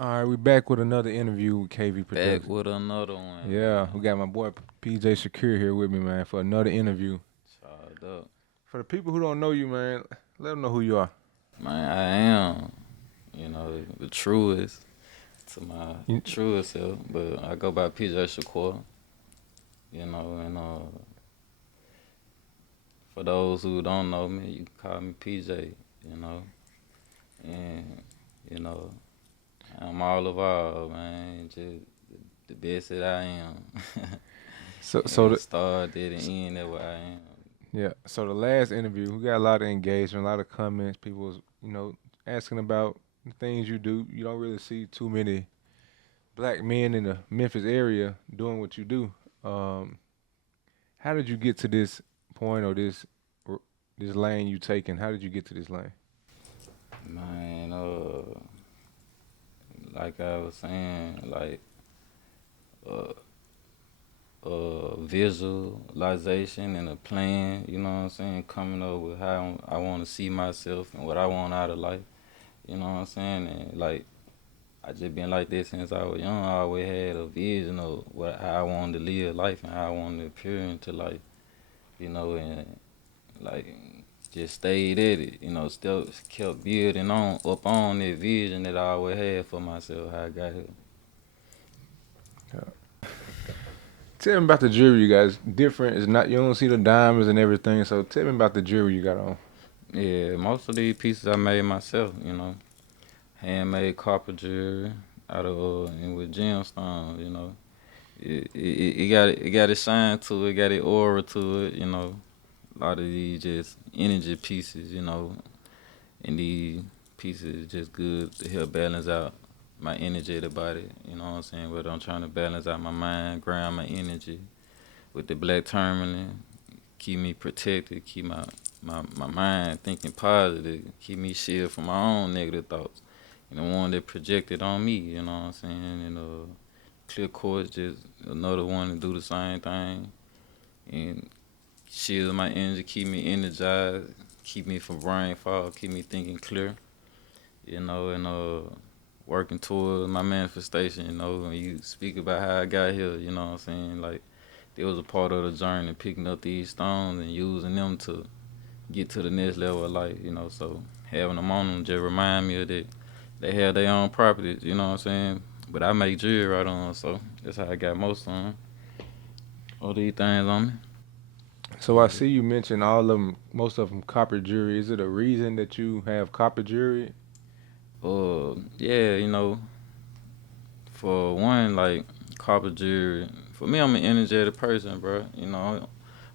All right, we back with another interview with KV Back Production. with another one, Yeah, we man. got my boy PJ Shurkur here with me, man, for another interview. Charged up. For the people who don't know you, man, let them know who you are. Man, I am, the truest to my You, truest self, but I go by PJ Shurkur, and for those who don't know me, you can call me PJ, you know, and, you know, I'm all of all, man, just the best that I am. so, so And the, start at and end at where I am. yeah, so the last interview, we got a lot of engagement, a lot of comments. People was, asking about the things you do. You don't really see too many black men in the Memphis area doing what you do. Um, how did you get to this point or this lane you taking? How did you get to this lane? Man, like I was saying, uh, visualization and a plan, you know what I'm saying? Coming up with how I want to see myself and what I want out of life, you know what I'm saying? And like, I just been like this since I was young. I always had a vision of how I wanted to live life and how I wanted to appear into life, and like, just stayed at it, still kept building up on that vision that I always had for myself, how I got here. Tell me about the jewelry you guys. Different. It's not you don't see the diamonds and everything. So tell me about the jewelry you got on. Yeah, most of these pieces I made myself, handmade copper jewelry out of and with gemstones. It got a shine to it, got an aura to it. A lot of these just energy pieces, and these pieces just good to help balance out my energy of the body. You know what I'm saying? But I'm trying to balance out my mind, ground my energy with the black tourmaline, keep me protected, keep my mind thinking positive, keep me shielded from my own negative thoughts. One that projected on me, you know what I'm saying? Clear course just another one to do the same thing and shield my energy, keep me energized, keep me from brain fog, keep me thinking clear, and working toward my manifestation, when you speak about how I got here, you know what I'm saying? Like, it was a part of the journey, picking up these stones and using them to get to the next level of life, so having them on them just remind me of that they have their own properties, you know what I'm saying? But I make jewelry right on, so that's how I got most of them. All these things on me. So I see you mentioned all of them, most of them copper jewelry. Is it a reason that you have copper jewelry? Yeah, for one, like copper jewelry. For me, I'm an energetic person, bro.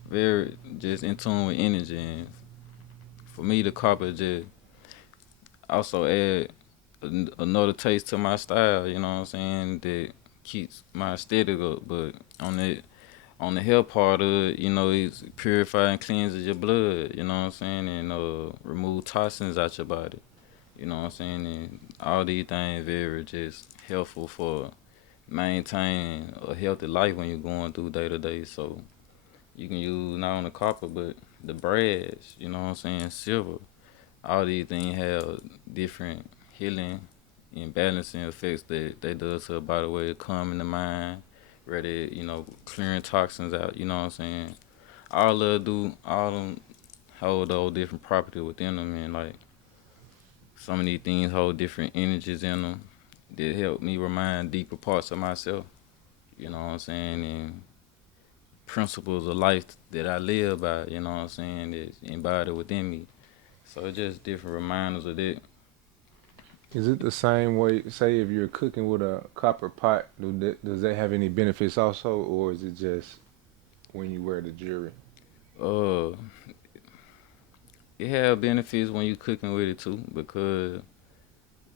Very just in tune with energy, and for me, the copper just also add another taste to my style. You know what I'm saying? That keeps my aesthetic up. But on the health part of it, it's purify and cleanses your blood. You know what I'm saying? And remove toxins out your body. You know what I'm saying? And all these things very just helpful for maintaining a healthy life when you're going through day to day. So you can use not only copper but the brass. You know what I'm saying? Silver. All these things have different healing and balancing effects that they do to the body, where it calming the mind, ready, clearing toxins out, you know what I'm saying? All them hold those different properties within them, and like some of these things hold different energies in them that help me remind deeper parts of myself, you know what I'm saying? And principles of life that I live by, you know what I'm saying, that's embodied within me. So it's just different reminders of that. Is it the same way? Say if you're cooking with a copper pot, does that have any benefits also, or is it just when you wear the jewelry? Uh, it have benefits when you cooking with it too, because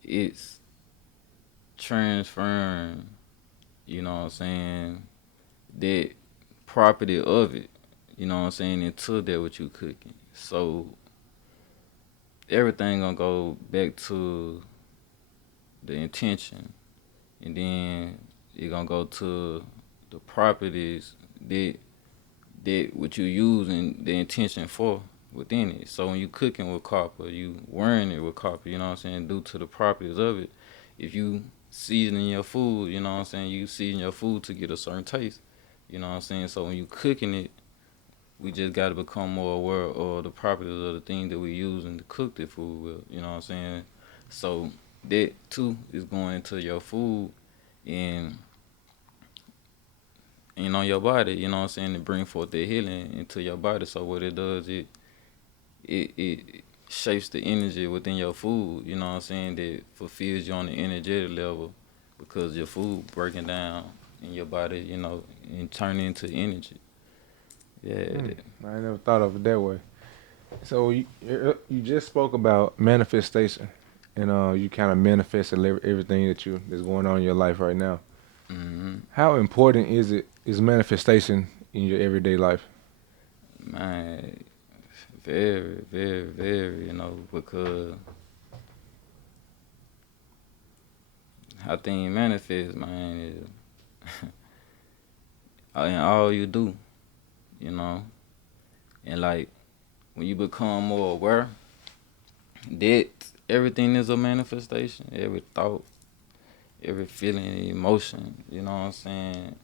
it's transferring, you know what I'm saying, that property of it, you know what I'm saying, into that what you cooking. So everything gonna go back to the intention, and then it gonna go to the properties that what you using the intention for within it. So when you cooking with copper, you wearing it with copper, you know what I'm saying, due to the properties of it. If you seasoning your food, you know what I'm saying? You season your food to get a certain taste. You know what I'm saying? So when you cooking it, we just gotta become more aware of the properties of the thing that we using to cook the food with. You know what I'm saying? So that too is going into your food and on your body, you know what I'm saying, to bring forth the healing into your body. So what it does, it shapes the energy within your food, you know what I'm saying, that fulfills you on the energetic level because your food breaking down in your body, and turning into energy. Yeah, Hmm. I never thought of it that way. So you just spoke about manifestation, and you kind of manifested everything that's going on in your life right now. hmm How important is manifestation in your everyday life? man, very, very, very, because how things manifest, man, is in all you do, you know, and like when you become more aware that everything is a manifestation, every thought, every feeling, emotion, you know what I'm saying,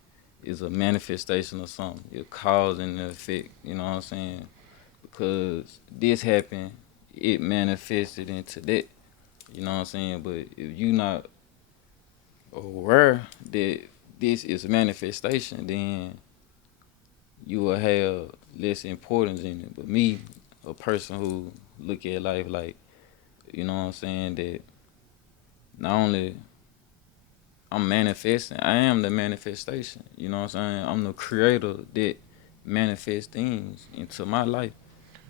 is a manifestation of something. You're cause and the effect, you know what I'm saying? Because this happened, it manifested into that, you know what I'm saying? But if you not aware that this is manifestation, then you will have less importance in it. But me, a person who look at life like, you know what I'm saying, that not only I'm manifesting, I am the manifestation. You know what I'm saying? I'm the creator that manifests things into my life.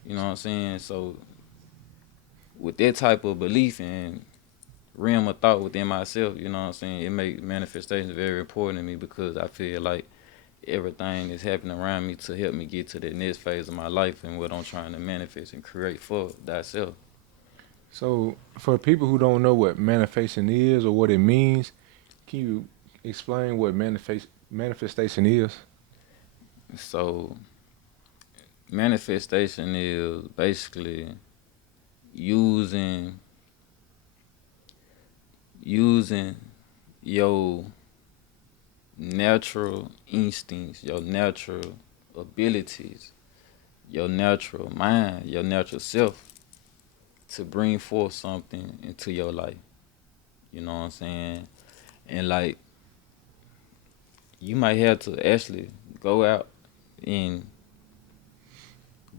You know what I'm saying? So with that type of belief and realm of thought within myself, you know what I'm saying, it makes manifestation very important to me because I feel like everything is happening around me to help me get to the next phase of my life and what I'm trying to manifest and create for thyself. So for people who don't know what manifestation is or what it means, can you explain what manifestation is? So manifestation is basically using using your natural instincts, your natural abilities, your natural mind, your natural self to bring forth something into your life. You know what I'm saying? And like you might have to actually go out and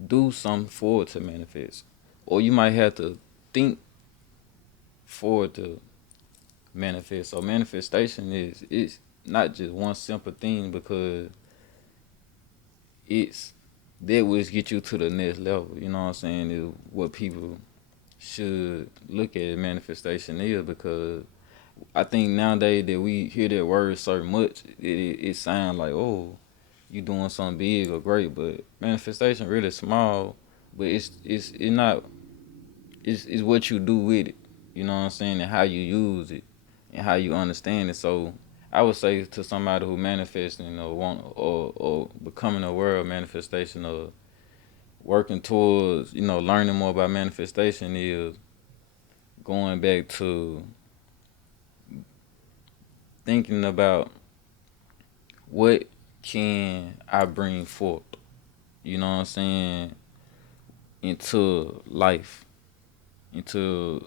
do something for it to manifest. Or you might have to think for it to manifest. So manifestation is it's not just one simple thing because it's that which get you to the next level. You know what I'm saying? Is what people should look at manifestation is because I think nowadays that we hear that word so much, it sounds like, oh, you doing something big or great, but manifestation really small, but it's not it's what you do with it. You know what I'm saying? And how you use it and how you understand it. So I would say to somebody who manifesting or want or becoming aware of manifestation or working towards, learning more about manifestation is going back to thinking about what can I bring forth, you know what I'm saying, into life, into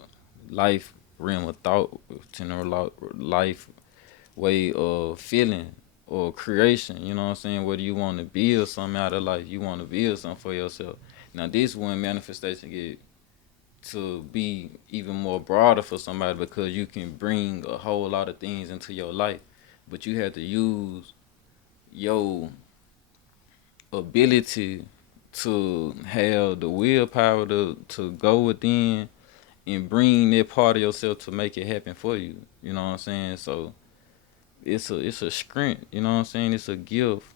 life realm of thought, to life way of feeling or creation, you know what I'm saying? Whether you want to build something out of life, you want to build something for yourself. Now this one manifestation get to be even more broader for somebody because you can bring a whole lot of things into your life, but you have to use your ability to have the willpower to go within and bring that part of yourself to make it happen for you. You know what I'm saying? So it's a strength, you know what I'm saying? It's a gift.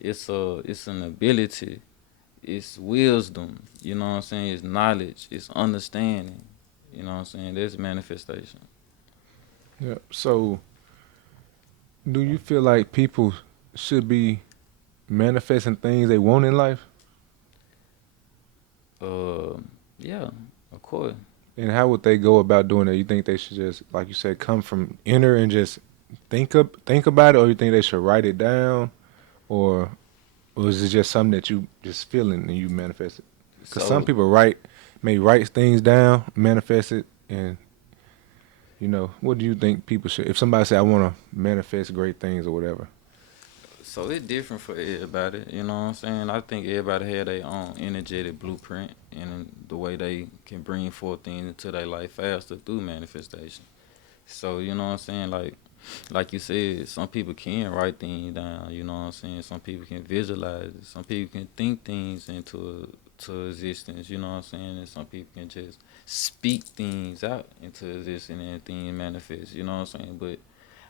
It's an ability. It's wisdom, you know what I'm saying? It's knowledge, it's understanding. You know what I'm saying? That's manifestation. Yeah. So do you feel like people should be manifesting things they want in life? Uh yeah, of course. And how would they go about doing it? You think they should just, like you said, come from inner and just think about it, or you think they should write it down, or is it just something that you just feeling and you manifest it? Because some So people may write things down, manifest it, and what do you think people should? If somebody say, "I want to manifest great things" or whatever. so it's different for everybody, you know what I'm saying? I think everybody had their own energetic blueprint and the way they can bring forth things into their life faster through manifestation. So, you know what I'm saying? Like you said, some people can write things down, you know what I'm saying? Some people can visualize it. Some people can think things into to existence, you know what I'm saying? And some people can just speak things out into existence and things manifest, you know what I'm saying? But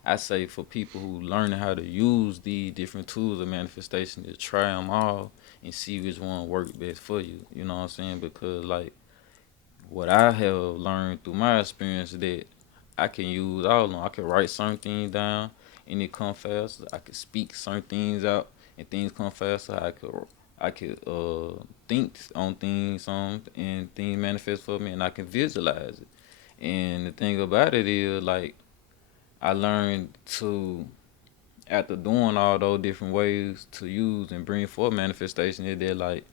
I say for people who learn how to use these different tools of manifestation to try them all and see which one work best for you, you know what I'm saying? Because like what I have learned through my experience that I can use all of them. I can write certain things down and it come faster. I can speak certain things out and things come faster. I could think on things and things manifest for me and I can visualize it. And the thing about it is like I learned to after doing all those different ways to use and bring forth manifestation is that like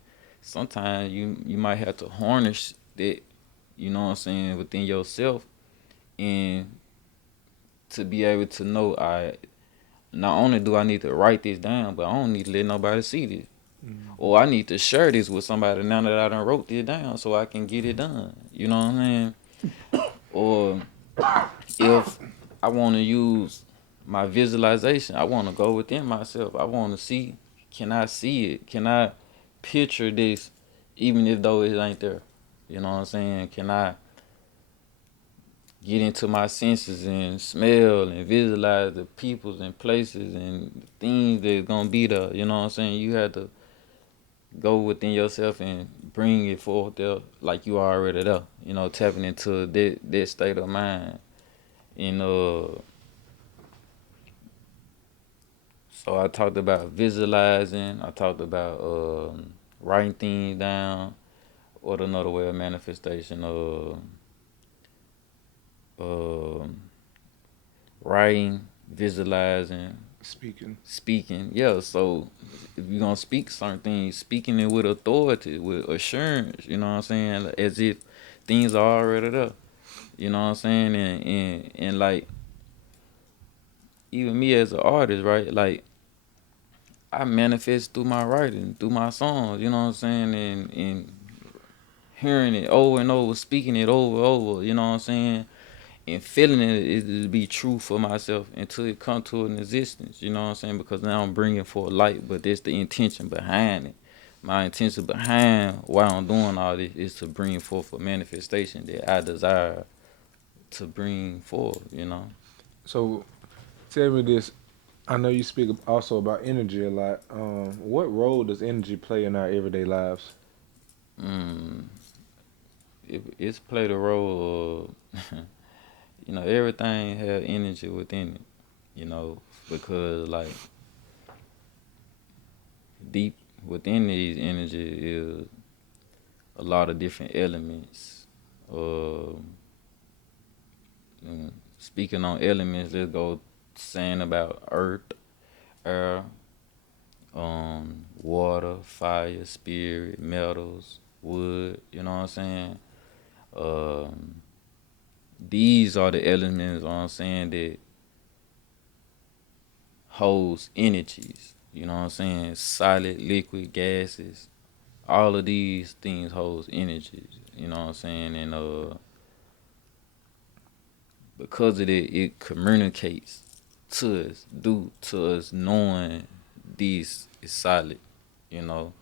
sometimes you might have to harness that, you know what I'm saying, within yourself and to be able to know I not only do I need to write this down, but I don't need to let nobody see this. Mm-hmm. Or I need to share this with somebody now that I done wrote this down so I can get it done. You know what I'm saying? Or if I want to use my visualization, I want to go within myself. I want to see, can I see it? Can I picture this even if though it ain't there? You know what I'm saying? Can I get into my senses and smell and visualize the peoples and places and things that's gonna be there? You know what I'm saying? You have to go within yourself and bring it forth there like you already there. You know, tapping into that state of mind. And so I talked about visualizing. I talked about writing things down. Or another way of manifestation. Uh, writing, visualizing, Speaking. speaking. Yeah. So if you're gonna speak certain things, speaking it with authority, with assurance. You know what I'm saying? As if things are already there. You know what I'm saying? And like even me as an artist, right? Like I manifest through my writing, through my songs, you know what I'm saying? And hearing it over and over, speaking it over and over, you know what I'm saying? And feeling it is to be true for myself until it come to an existence, you know what I'm saying? Because now I'm bringing for light, but that's the intention behind it. My intention behind why I'm doing all this is to bring forth a manifestation that I desire to bring forth, you know? So tell me this. I know you speak also about energy a lot. What role does energy play in our everyday lives? Mm, it's played a role of, everything has energy within it, because like deep within these energy is a lot of different elements. Uh, Speaking on elements, let's go saying about earth, air, water, fire, spirit, metals, wood. You know what I'm saying? Um, these are the elements. You know what I'm saying that holds energies. You know what I'm saying? Solid, liquid, gases. All of these things holds energies. You know what I'm saying? And because of that, it communicates to us, due to us knowing this is solid. You know,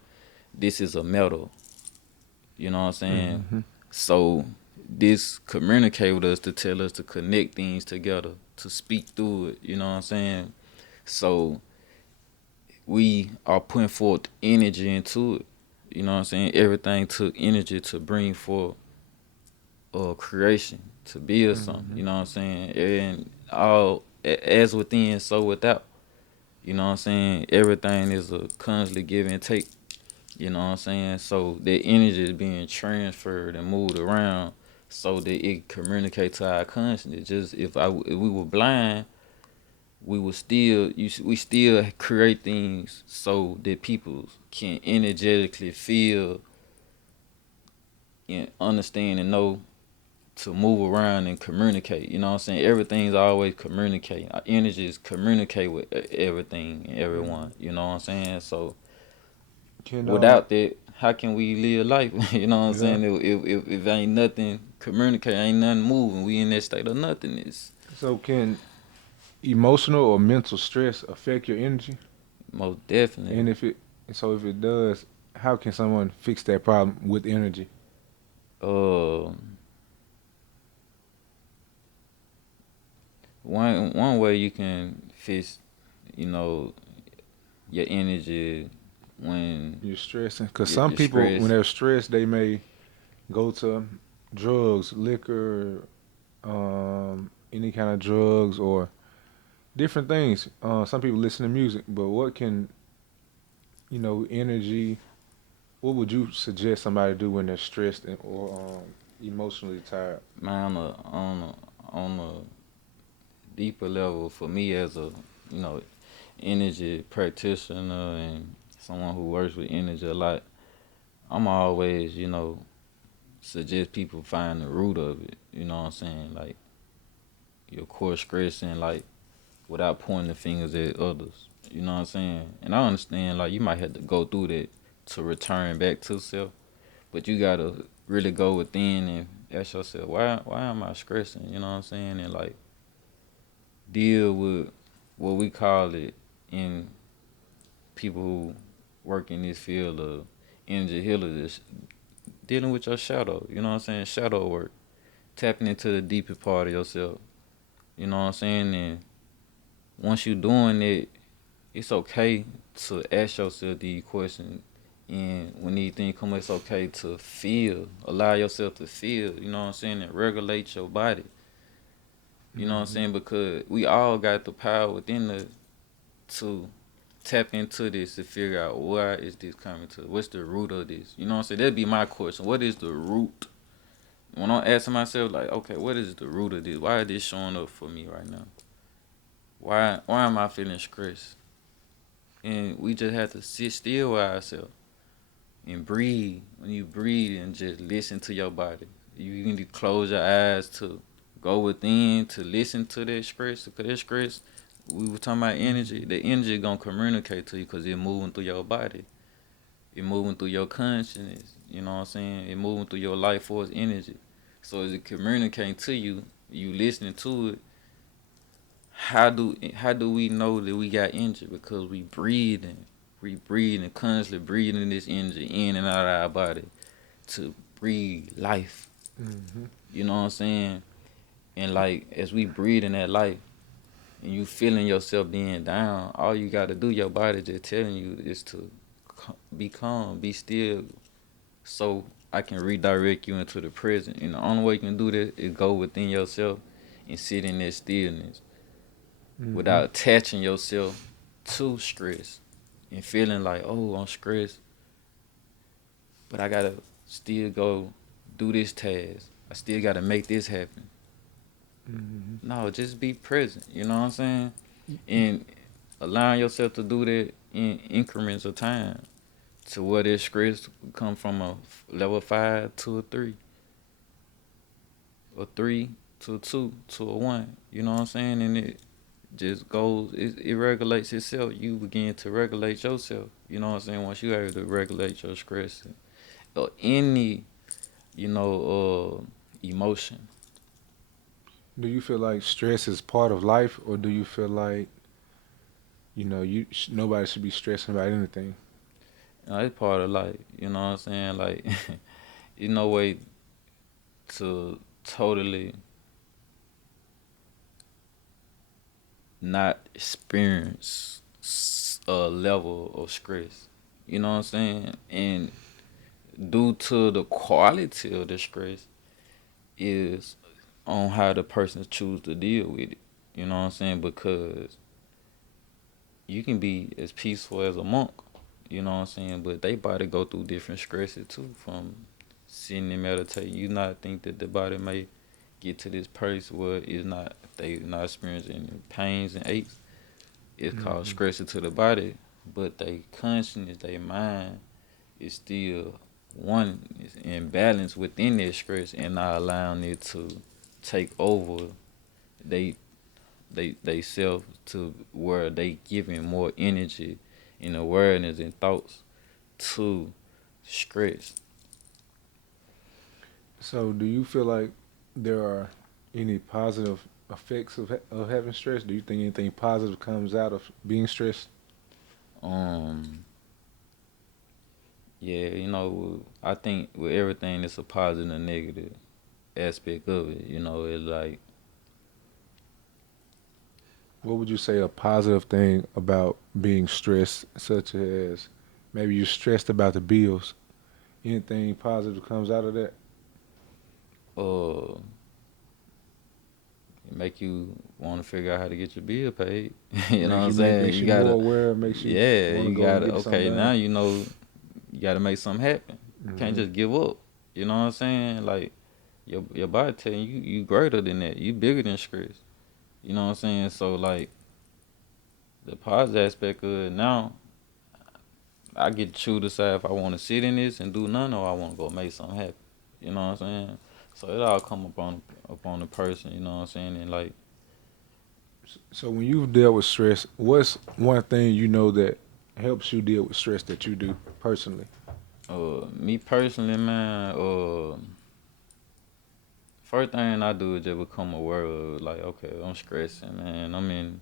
this is a metal. You know what I'm saying? Mm-hmm. So this communicate with us to tell us to connect things together, to speak through it. You know what I'm saying? So we are putting forth energy into it. You know what I'm saying? Everything took energy to bring forth creation, to build something. Mm-hmm. You know what I'm saying? And all as within, so without. You know what I'm saying? Everything is a constantly give and take. You know what I'm saying? So that energy is being transferred and moved around so that it communicate to our consciousness. Just if we were blind, we would still we still create things so that people can energetically feel and understand and know to move around and communicate. You know what I'm saying? Everything's always communicate. Our energies communicate with everything and everyone. You know what I'm saying? So Can without that, how can we live life? You know what I'm yeah. saying? If ain't nothing communicate, ain't nothing moving, we in that state of nothingness. So can emotional or mental stress affect your energy? Most definitely. And if it does, how can someone fix that problem with energy? Uh, one way you can fix, you know, your energy when You're stressing, because some you're people, when stressed. they're stressed, they may go to drugs, liquor, any kind of drugs, or different things. Some people listen to music, but what can energy? What would you suggest somebody do when they're stressed or emotionally tired? Man, on a deeper level, for me as a you know energy practitioner and someone who works with energy a lot, I'm always suggest people find the root of it. You know what I'm saying? Like your core stressing, like without pointing the fingers at others. You know what I'm saying? And I understand like you might have to go through that to return back to self, but you gotta really go within and ask yourself, why am I stressing? You know what I'm saying? And like deal with what we call it in people who work in this field of energy healers, dealing with your shadow. You know what I'm saying? Shadow work, tapping into the deeper part of yourself. You know what I'm saying? And once you're doing it, it's okay to ask yourself these questions. And when these things come, it's okay to feel. Allow yourself to feel. You know what I'm saying? And regulate your body. You know what I'm Hmm. saying? Because we all got the power within us to tap into this to figure out why is this coming to. What's the root of this? You know what I'm saying? That'd be my question. What is the root? When I'm asking myself, like, okay, what is the root of this? Why is this showing up for me right now? Why am I feeling stressed? And we just have to sit still with ourselves and breathe. When you breathe and just listen to your body, you need to close your eyes to go within to listen to that stress. Because that stress, we were talking about energy. The energy gonna communicate to you because it's moving through your body. It moving through your consciousness. You know what I'm saying? It moving through your life force energy. So as it communicating to you, you listening to it. How do we know that we got energy? Because we breathing, constantly breathing this energy in and out of our body to breathe life. Hmm. You know what I'm saying? And like as we breathe in that life, and you feeling yourself being down, all you got to do, your body just telling you is to be calm, be still, so I can redirect you into the present. And the only way you can do that is go within yourself and sit in that stillness Hmm. without attaching yourself to stress and feeling like, oh, I'm stressed, but I gotta still go do this task. I still gotta make this happen. Hmm. No, just be present. You know what I'm saying? And allowing yourself to do that in increments of time to where this stress come from a level 5 to a 3, a 3 to a 2 to a 1. You know what I'm saying? And it just goes, it regulates itself. You begin to regulate yourself. You know what I'm saying? Once you able to regulate your stress or any, emotion. Do you feel like stress is part of life, or do you feel like nobody should be stressing about anything? It's part of life. You know what I'm saying? Like, no way to totally not experience a level of stress. You know what I'm saying? And due to the quality of the stress is on how the person choose to deal with it. You know what I'm saying? Because you can be as peaceful as a monk, you know what I'm saying? But they body go through different stresses too, from sitting and meditating, you not think that the body may get to this place where it's not they not experiencing pains and aches. It's called Hmm. stress to the body, but they consciousness, they mind is still one is in balance within that stress and not allowing it to take over they they self to where they giving more energy and awareness and thoughts to stress. So, do you feel like there are any positive effects of having stress? Do you think anything positive comes out of being stressed? Um, yeah, I think with everything, it's a positive and negative aspect of it. It's like What would you say a positive thing about being stressed, such as maybe you're stressed about the bills? Anything positive comes out of that? uh, it make you want to figure out how to get your bill paid. You know what Makes I'm you saying? makes You you more gotta, aware. Makes you yeah, want to you go and gotta. get something Okay, now done. you gotta make something happen. You can't Hmm. just give up. You know what I'm saying? Like your body telling you greater than that. You bigger than stress. You know what I'm saying? So like the positive aspect of it now, I get to decide if I want to sit in this and do nothing or I want to go make something happen. You know what I'm saying? So it all come upon the person. You know what I'm saying? And like So when you've dealt with stress, what's one thing you know that helps you deal with stress that you do personally? me personally, man. First thing I do is just become aware of like, okay, I'm stressing, man. I'm in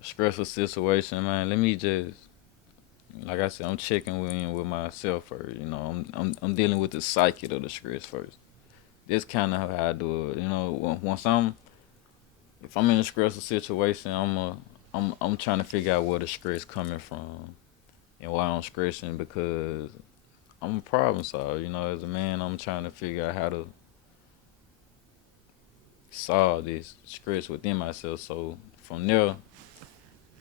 a stressful situation, man. Let me just, like I said, I'm checking in with myself first. I'm dealing with the psyche of the stress first. That's kind of how I do it. Once if I'm in a stressful situation, I'm trying to figure out where the stress coming from and why I'm stressing because I'm a problem solver. As a man, I'm trying to figure out how to solve this stress within myself. So from there,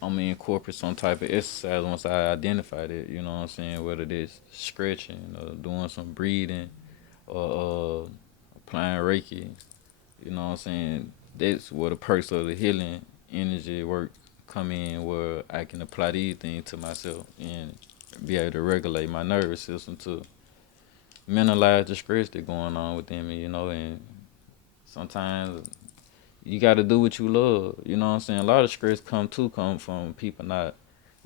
I'm gonna incorporate some type of exercise once I identified it. You know what I'm saying? Whether it's stretching or doing some breathing or applying Reiki. You know what I'm saying? That's where the perks of the healing energy work come in, where I can apply these things to myself and be able to regulate my nervous system to mentalize the stress that's going on within me. And sometimes you got to do what you love. You know what I'm saying? A lot of stress come from people not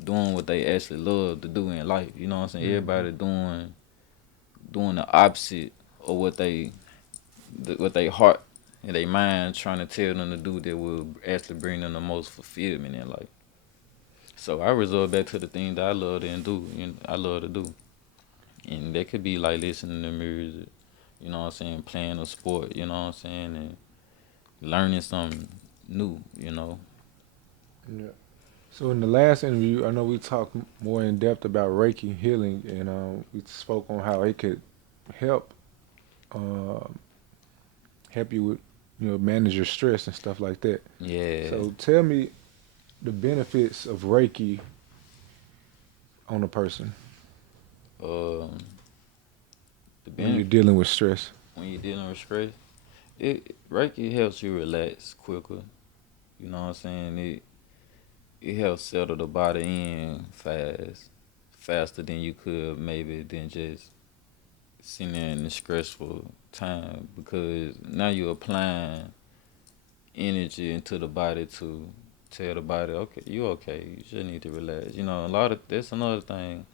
doing what they actually love to do in life. You know what I'm saying? Hmm. Everybody doing the opposite of what they heart and they mind trying to tell them to do that will actually bring them the most fulfillment in life. So I resort back to the things that I love to do. I love to do, and that could be like listening to music. You know what I'm saying? Playing a sport. You know what I'm saying? And learning something new. Yeah. So in the last interview, I know we talked more in depth about Reiki healing, and we spoke on how it could help um, help you with manage your stress and stuff like that. Yeah. So tell me the benefits of Reiki on a person Um, the when you're benefit dealing with stress. when you're dealing with stress, it Reiki helps you relax quicker. You know what I'm saying? It helps settle the body in faster than you could maybe than just sitting there in a stressful time because now you're applying energy into the body to tell the body, okay, you okay, you just need to relax. A lot of that's another thing.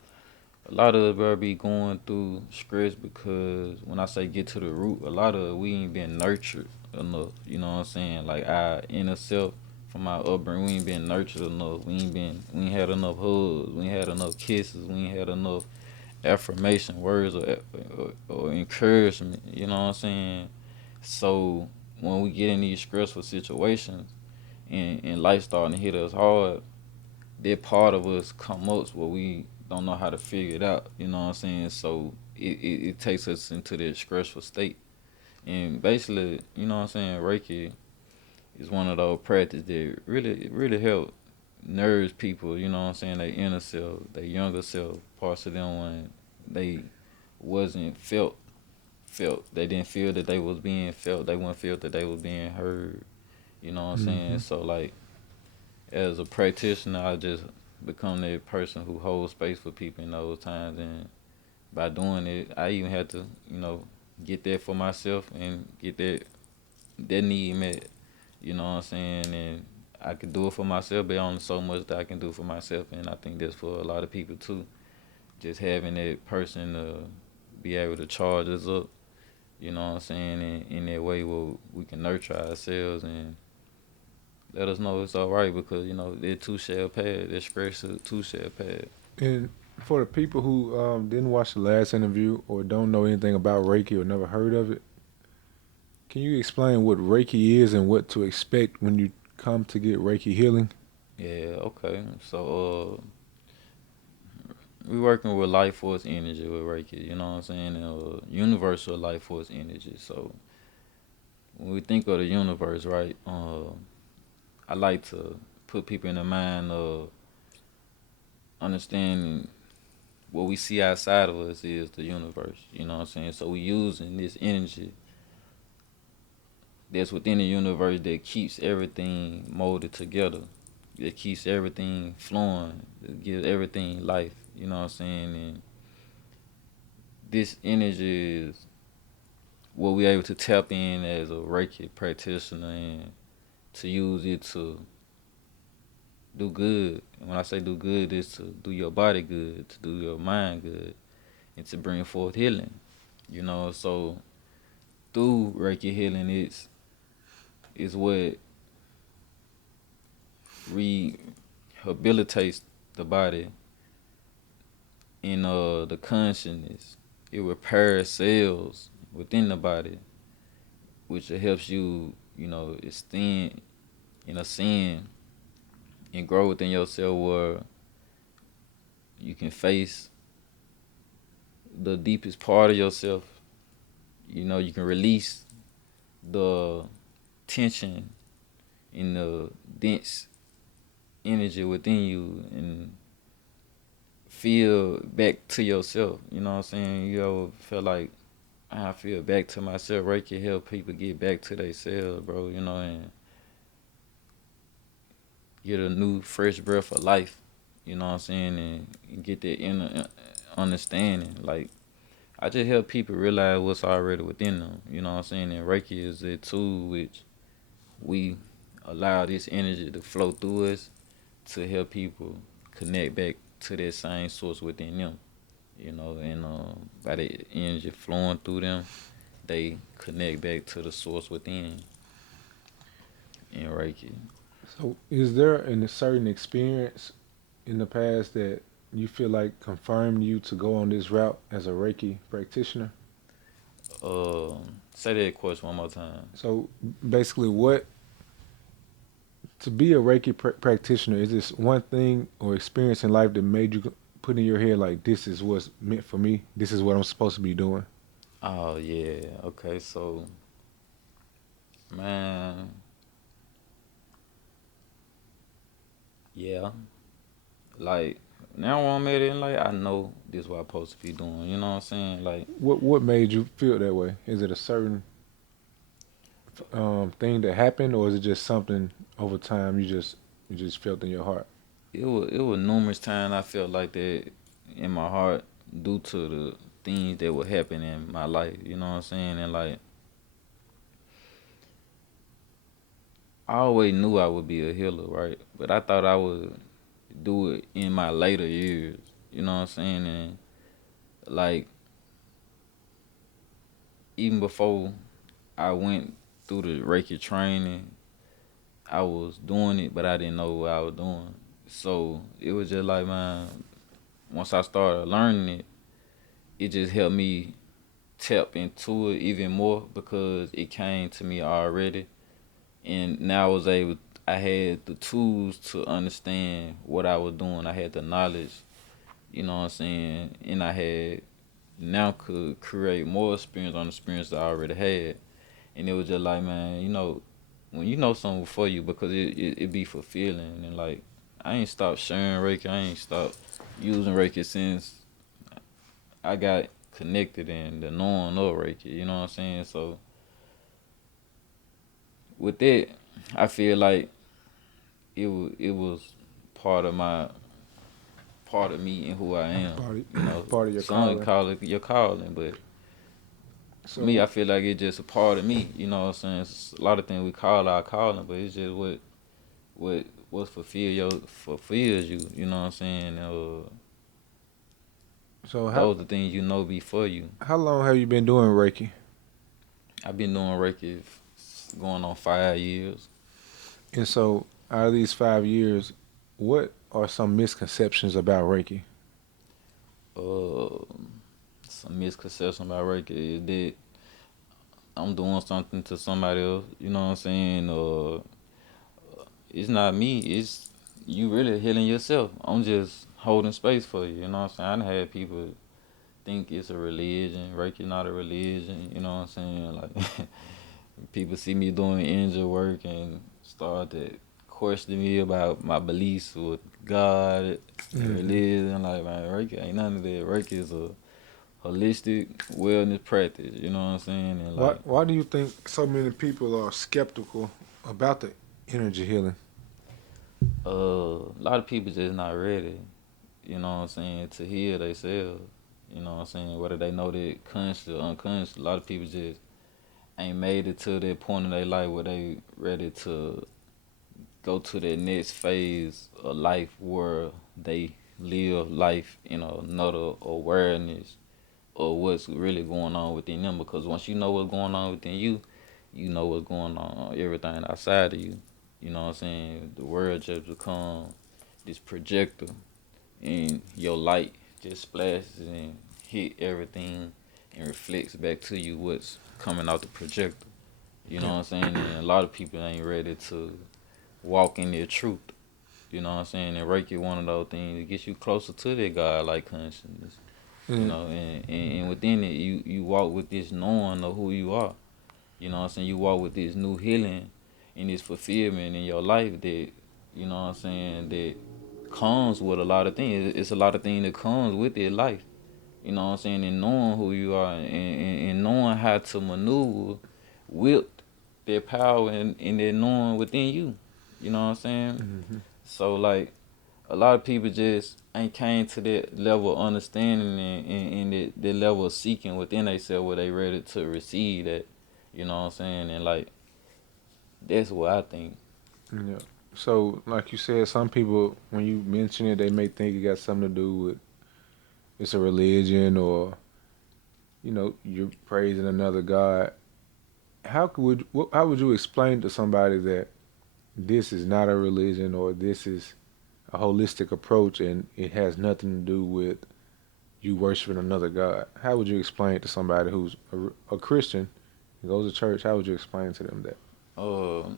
A lot of us bro be going through stress because when I say get to the root, a lot of we ain't been nurtured enough. You know what I'm saying? Like our inner self from our upbringing, we ain't been nurtured enough. We ain't had enough hugs, we ain't had enough kisses, we ain't had enough affirmation words or encouragement. You know what I'm saying? So when we get in these stressful situations and life starting to hit us hard, that part of us come up where we don't know how to figure it out. You know what I'm saying? So it takes us into that stressful state. And basically, you know what I'm saying, Reiki is one of those practices that really help nourish people, you know what I'm saying, their inner self, their younger self, parts of them when they wasn't felt. They didn't feel that they was being felt. They wouldn't feel that they was being heard. You know what I'm saying? Hmm. So like as a practitioner, I just become that person who holds space for people in those times, and by doing it, I even had to, get that for myself and get that need met. You know what I'm saying? And I could do it for myself, but only so much that I can do for myself, and I think that's for a lot of people too. Just having that person to be able to charge us up. You know what I'm saying? In that way where we can nurture ourselves and let us know it's all right because that too shall pass. That stress too shall pass. And for the people who didn't watch the last interview or don't know anything about Reiki or never heard of it, can you explain what Reiki is and what to expect when you come to get Reiki healing? Yeah, okay. So we working with life force energy with Reiki, you know what I'm saying? Universal life force energy. So when we think of the universe, right? I like to put people in the mind of understanding what we see outside of us is the universe. You know what I'm saying? So we using this energy that's within the universe that keeps everything molded together. That keeps everything flowing. That gives everything life. You know what I'm saying? And this energy is what we're able to tap in as a Reiki practitioner and to use it to do good. And when I say do good, it's to do your body good, to do your mind good, and to bring forth healing. So through Reiki healing, is what rehabilitates the body in the consciousness. It repairs cells within the body, which helps you, extend in a sin and grow within yourself where you can face the deepest part of yourself. You can release the tension in the dense energy within you and feel back to yourself. You know what I'm saying? You ever feel like I feel back to myself. Reiki help people get back to themselves, bro. And get a new fresh breath of life. You know what I'm saying? And get that inner understanding. Like I just help people realize what's already within them. You know what I'm saying? And Reiki is a tool which we allow this energy to flow through us to help people connect back to that same source within them. And by the energy flowing through them, they connect back to the source within in Reiki. So, is there a certain experience in the past that you feel like confirmed you to go on this route as a Reiki practitioner? Say that question one more time. So, basically, what to be a Reiki practitioner is this one thing or experience in life that made you put in your head like this is what's meant for me. This is what I'm supposed to be doing. Oh yeah, okay. So man, yeah, like now where I'm at in life, I know this is what I'm supposed to be doing. You know what I'm saying? Like What made you feel that way? Is it a certain thing that happened, or is it just something over time you just felt in your heart? it was numerous times I felt like that in my heart due to the things that would happen in my life. You know what I'm saying? And like I always knew I would be a healer, right? But I thought I would do it in my later years. You know what I'm saying? And like even before I went through the Reiki training, I was doing it, but I didn't know what I was doing. So it was just like, man, once I started learning it, it just helped me tap into it even more because it came to me already. And now I had the tools to understand what I was doing. I had the knowledge, you know what I'm saying? And I had now could create more experience on the experience I already had. And it was just like, man, when you know something for you, because it be fulfilling. And like, I ain't stopped sharing Reiki. I ain't stopped using Reiki since I got connected in the knowing of Reiki. You know what I'm saying? So with that, I feel like it was part of my part of me and who I am. Part You know, of, part of your some calling. call it your calling, but for me, So I feel like it's just a part of me. You know what I'm saying? It's a lot of things we call our calling, but it's just what fulfills you. You know what I'm saying? so Those are things you know before you. how long have you been doing Reiki? I've been doing Reiki going on 5 years. And so out of these 5 years, what are some misconceptions about Reiki? Uh, some misconception about Reiki is that I'm doing something to somebody else. You know what I'm saying? It's not me. It's you really healing yourself. I'm just holding space for you. You know what I'm saying? I done had people think it's a religion. Reiki not a religion. You know what I'm saying? Like people see me doing angel work and start to question me about my beliefs with God and Hmm. religion. Like man, Reiki ain't none of that. Reiki is a holistic wellness practice. You know what I'm saying? And like Why do you think so many people are skeptical about the energy healing? a lot of people just not ready. You know what I'm saying, to heal themselves. You know what I'm saying? Whether they know that conscious or unconscious, a lot of people just ain't made it to that point in their life where they ready to go to that next phase of life where they live life in another awareness of what's really going on within them. Because once you know what's going on within you, you know what's going on everything outside of you. You know what I'm saying? The world just become this projector and your light just splashes and hit everything and reflects back to you what's coming out the projector. You know Yeah. what I'm saying? And a lot of people ain't ready to walk in their truth. You know what I'm saying? And Reiki one of those things that gets you closer to that God like consciousness. You And know, and within it you walk with this knowing of who you are. You know what I'm saying? You walk with this new healing and this fulfillment in your life that, you know what I'm saying, that comes with a lot of things. It's a lot of things that comes with it life. You know what I'm saying? And knowing who you are and knowing how to maneuver with that power and that knowing within you. You know what I'm saying? hmm So like a lot of people just ain't came to that level of understanding and that level of seeking within themselves where they ready to receive that. You know what I'm saying? And like that's what I think. yeah. So like you said, some people when you mention it, they may think it got something to do with it's a religion or you're praising another god. How would you explain to somebody that this is not a religion or this is a holistic approach and it has nothing to do with you worshiping another god? How would you explain it to somebody who's a Christian and goes to church? How would you explain to them that? Uh,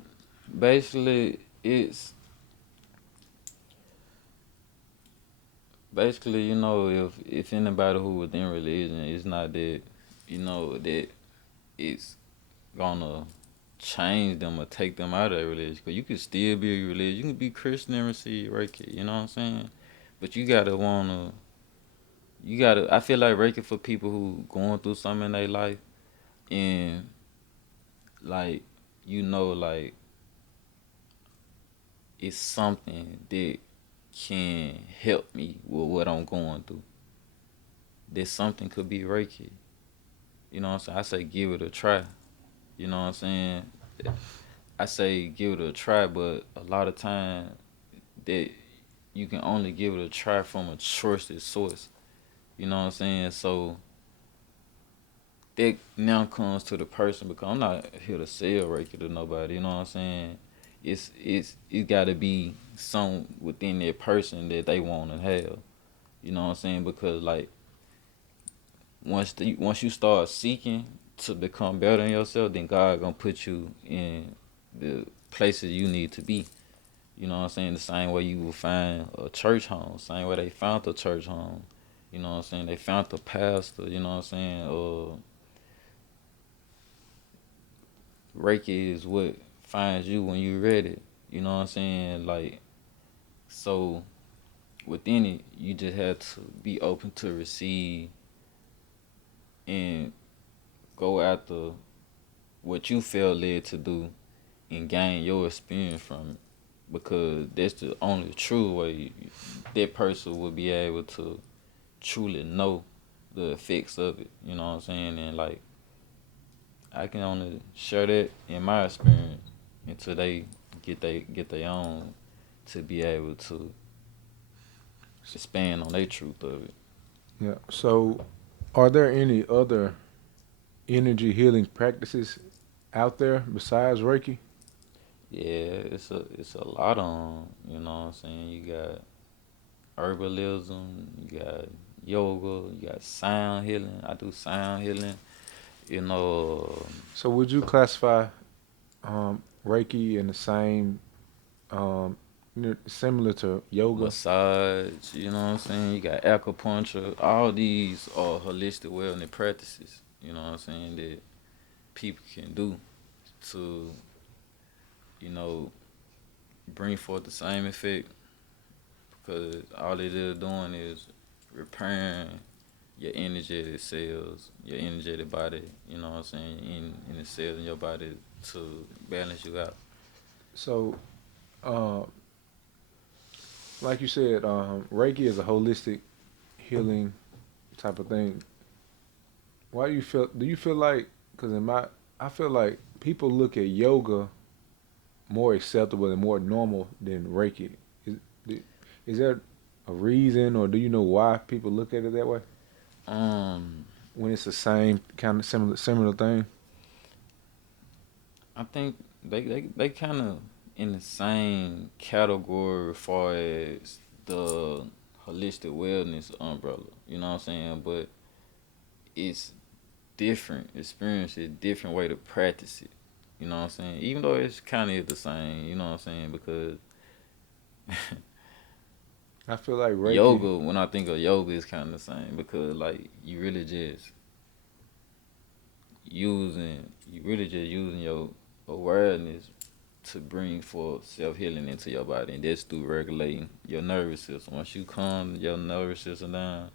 basically, it's basically if anybody who within religion, it's not that that it's gonna change them or take them out of their religion. Cause you can still be a religion. You can be Christian and receive Reiki. You know what I'm saying? But you gotta wanna. You gotta. I feel like Reiki for people who going through something in their life and like like it's something that can help me with what I'm going through. That something could be Reiki. You know what I'm saying? I say give it a try. You know what I'm saying? I say give it a try, but a lot of time that you can only give it a try from a trusted source. You know what I'm saying? So that now comes to the person because I'm not here to sell Reiki to nobody. You know what I'm saying? It got to be some within that person that they want to have. You know what I'm saying? Because like once you start seeking to become better in yourself, then God gonna put you in the places you need to be. You know what I'm saying? The same way you will find a church home, same way they found a church home. You know what I'm saying? They found the pastor. You know what I'm saying? Reiki is what finds you when you're ready. You know what I'm saying? Like so within it, you just have to be open to receive and go after what you feel led to do and gain your experience from it, because that's the only true way that person will be able to truly know the effects of it. You know what I'm saying? And like I can only share that in my experience until they get their own to be able to expand on their truth of it. Yeah. So, are there any other energy healing practices out there besides Reiki? Yeah, it's a lot on, you know what I'm saying? You got herbalism, you got yoga, you got sound healing. I do sound healing, you know, So, would you classify Reiki in the same, um, similar to yoga? massage, you know what I'm saying? You got acupuncture. All these are holistic wellness practices, you know what I'm saying, that people can do to, you know, bring forth the same effect, because all it is doing is repairing your energetic cells, your energetic body, you know what I'm saying, in the cells in your body to balance you out. So, uh, like you said, Reiki is a holistic healing type of thing. Why do you feel? Do you feel like? Because I feel like people look at yoga more acceptable and more normal than Reiki. Is, is there a reason, or do you know why people look at it that way Um, when it's the same kind of similar thing? I think they kind of in the same category as far as the holistic wellness umbrella. You know what I'm saying? But it's different experience, a different way to practice it. You know what I'm saying? Even though it's kind of the same. You know what I'm saying? Because I feel like Reiki. yoga, when I think of yoga, is kind of the same, because like you really just using your awareness to bring forth self healing into your body, and that's through regulating your nervous system. Once you calm your nervous system down,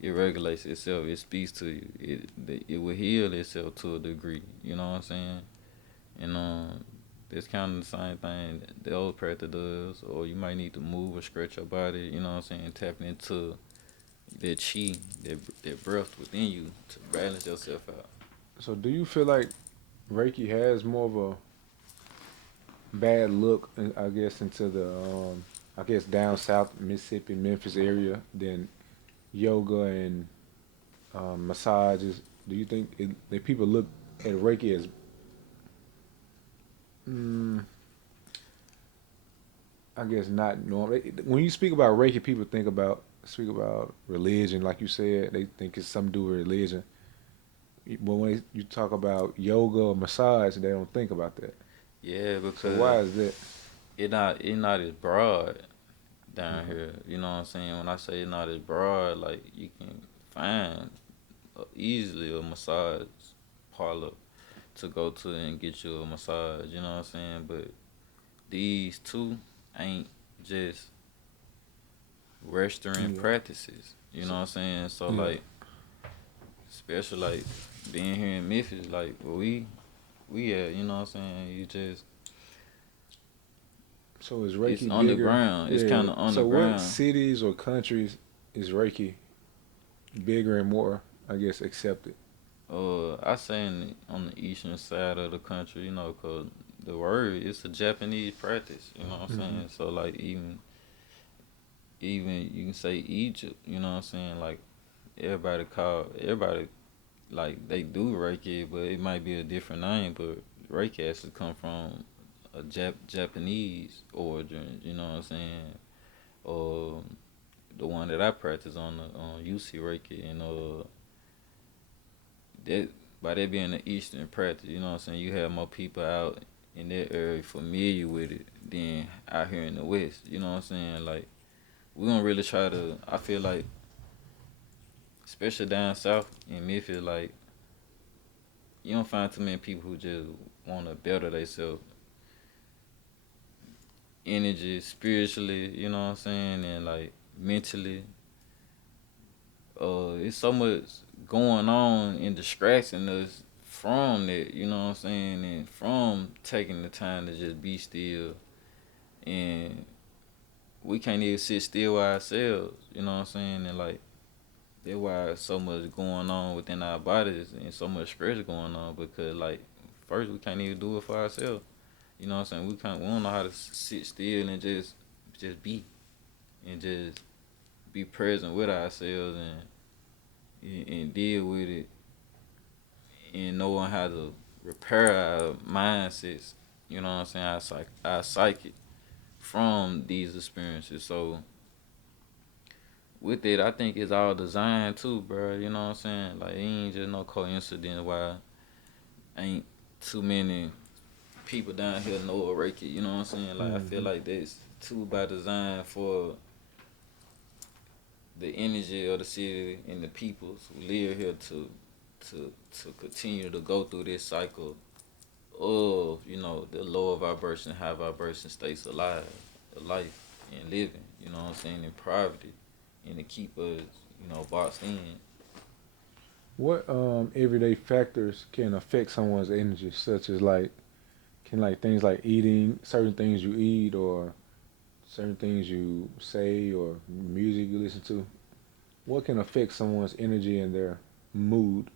it regulates itself. It speaks to you. It will heal itself to a degree. You know what I'm saying? And it's kind of the same thing that the old practice does. Or you might need to move or stretch your body. You know what I'm saying? Tapping into that chi, that breath within you to balance yourself out. So, do you feel like Reiki has more of a bad look, I guess, into the I guess down south Mississippi, Memphis area than yoga and massages? Do you think that people look at Reiki as mm, I guess not normal? When you speak about Reiki, people speak about religion, like you said. They think it's something to do with religion. But when you talk about yoga or massage, they don't think about that. Yeah, So why because is that? it not as broad down Okay. here. You know what I'm saying? When I say it's not as broad, like you can find easily a massage parlor to go to and get you a massage. You know what I'm saying? But these two ain't just Western Yeah. practices. You know So, what I'm saying? So yeah. like, especially like being here in Memphis, like where we at. You know what I'm saying? You just So is it's Reiki bigger? underground. It's Yeah. kind of So what underground. cities or countries is Reiki bigger and more, I guess, accepted? I say on the eastern side of the country, you know, 'cause the word it's a Japanese practice. You know what I'm Hmm. saying? So like even you can say Egypt. You know what I'm saying? Like everybody like they do Reiki, but it might be a different name. But Reiki has to come from a Japanese origin. You know what I'm saying? Or the one that I practice on UC Reiki, and that by that being the Eastern practice, you know what I'm saying, you have more people out in that area familiar with it than out here in the West. You know what I'm saying? Like we don't really try to. I feel like, especially down south in Memphis, like you don't find too many people who just want to better themselves, energy, spiritually. You know what I'm saying, and like mentally. It's so much going on and distracting us from that, you know what I'm saying, and from taking the time to just be still, and we can't even sit still with ourselves, you know what I'm saying, and like that's why so much going on within our bodies and so much stress going on because like first we can't even do it for ourselves, you know what I'm saying, we don't know how to sit still and just be and just be present with ourselves and deal with it and knowing how to repair our mindsets, you know what I'm saying, our psyche from these experiences. So with it, I think it's all designed too, bro. You know what I'm saying? Like it ain't just no coincidence why ain't too many people down here know a Reiki. You know what I'm saying? Like I feel Mm-hmm. like that's too by design for the energy of the city and the people who live here to continue to go through this cycle of the lower vibration, high vibration states alive and living. You know what I'm saying, in poverty, and to keep us boxed in. What everyday factors can affect someone's energy, such as like can like things like eating, certain things you eat, or certain things you say, or music you listen to? What can affect someone's energy and their mood?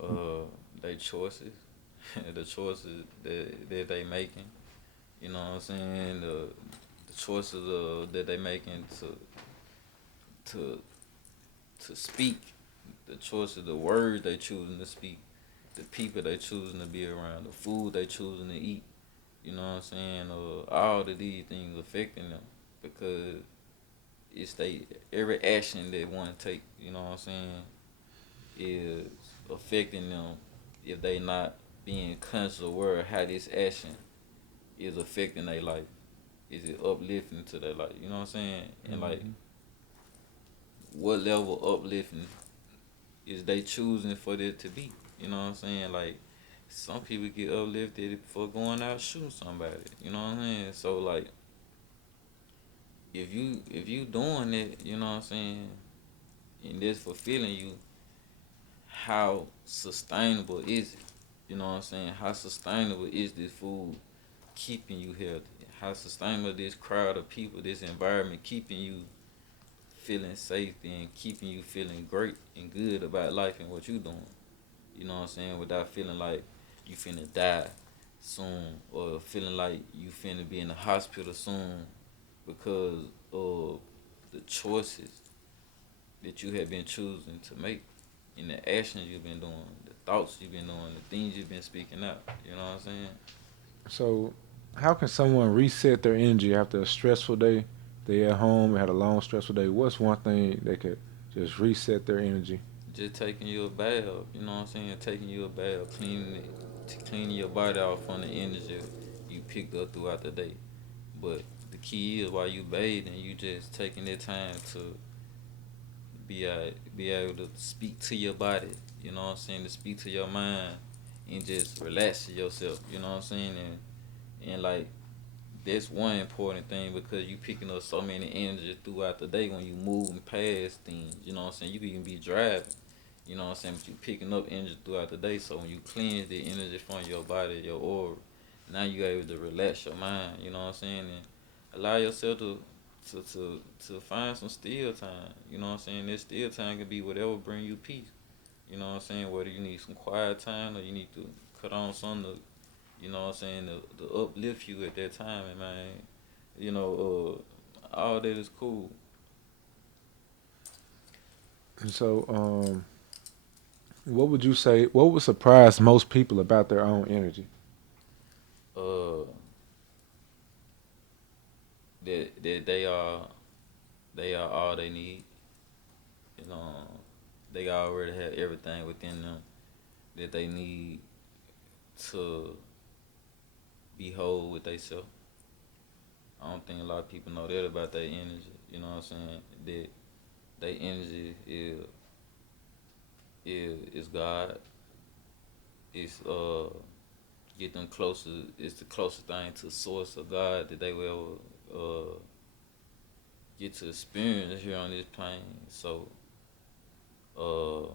Uh, they choices, the choices that they making. You know what I'm saying? The choices that they making to to speak, the choice of the words they choosing to speak, the people they choosing to be around, the food they choosing to eat. You know what I'm saying? All of these things affecting them because it's they every action they want to take. You know what I'm saying? Is affecting them if they not being conscious aware of how this action is affecting their life. Is it uplifting to their life? You know what I'm saying? And like, Mm-hmm. what level uplifting is they choosing for it to be? You know what I'm saying? Like, some people get uplifted for going out shooting somebody. You know what I'm saying? So like, if you doing it, you know what I'm saying, and this fulfilling you, how sustainable is it? You know what I'm saying? How sustainable is this food keeping you healthy? How sustainable this crowd of people, this environment keeping you feeling safe and keeping you feeling great and good about life and what you doing? You know what I'm saying? Without feeling like you finna die soon or feeling like you finna be in the hospital soon because of the choices that you have been choosing to make and the actions you've been doing, the thoughts you've been doing, the things you've been speaking out. You know what I'm saying? So, how can someone reset their energy after a stressful day? They at home, had a long stressful day. What's one thing they could just reset their energy? Just taking you a bath, you know what I'm saying? Taking you a bath, cleaning your body off from the energy you picked up throughout the day. But the key is while you bathing, you just taking that time to be able to speak to your body, you know what I'm saying, to speak to your mind and just relax yourself, you know what I'm saying? And like that's one important thing because you picking up so many energy throughout the day when you moving past things, you know what I'm saying? You can even be driving, you know what I'm saying, but you picking up energy throughout the day. So when you cleanse the energy from your body, your aura, now you able to relax your mind, you know what I'm saying? And allow yourself to find some still time. You know what I'm saying? This still time can be whatever bring you peace. You know what I'm saying? Whether you need some quiet time or you need to cut on something to, you know what I'm saying, to uplift you at that time, and man, all that is cool. And so, what would you say? What would surprise most people about their own energy? Uh, that they are all they need. You know, they already have everything within them that they need to be whole with themselves. I don't think a lot of people know that about their energy. You know what I'm saying? That their energy is God. It's get them closer. It's the closest thing to source of God that they will get to experience here on this plane. So uh,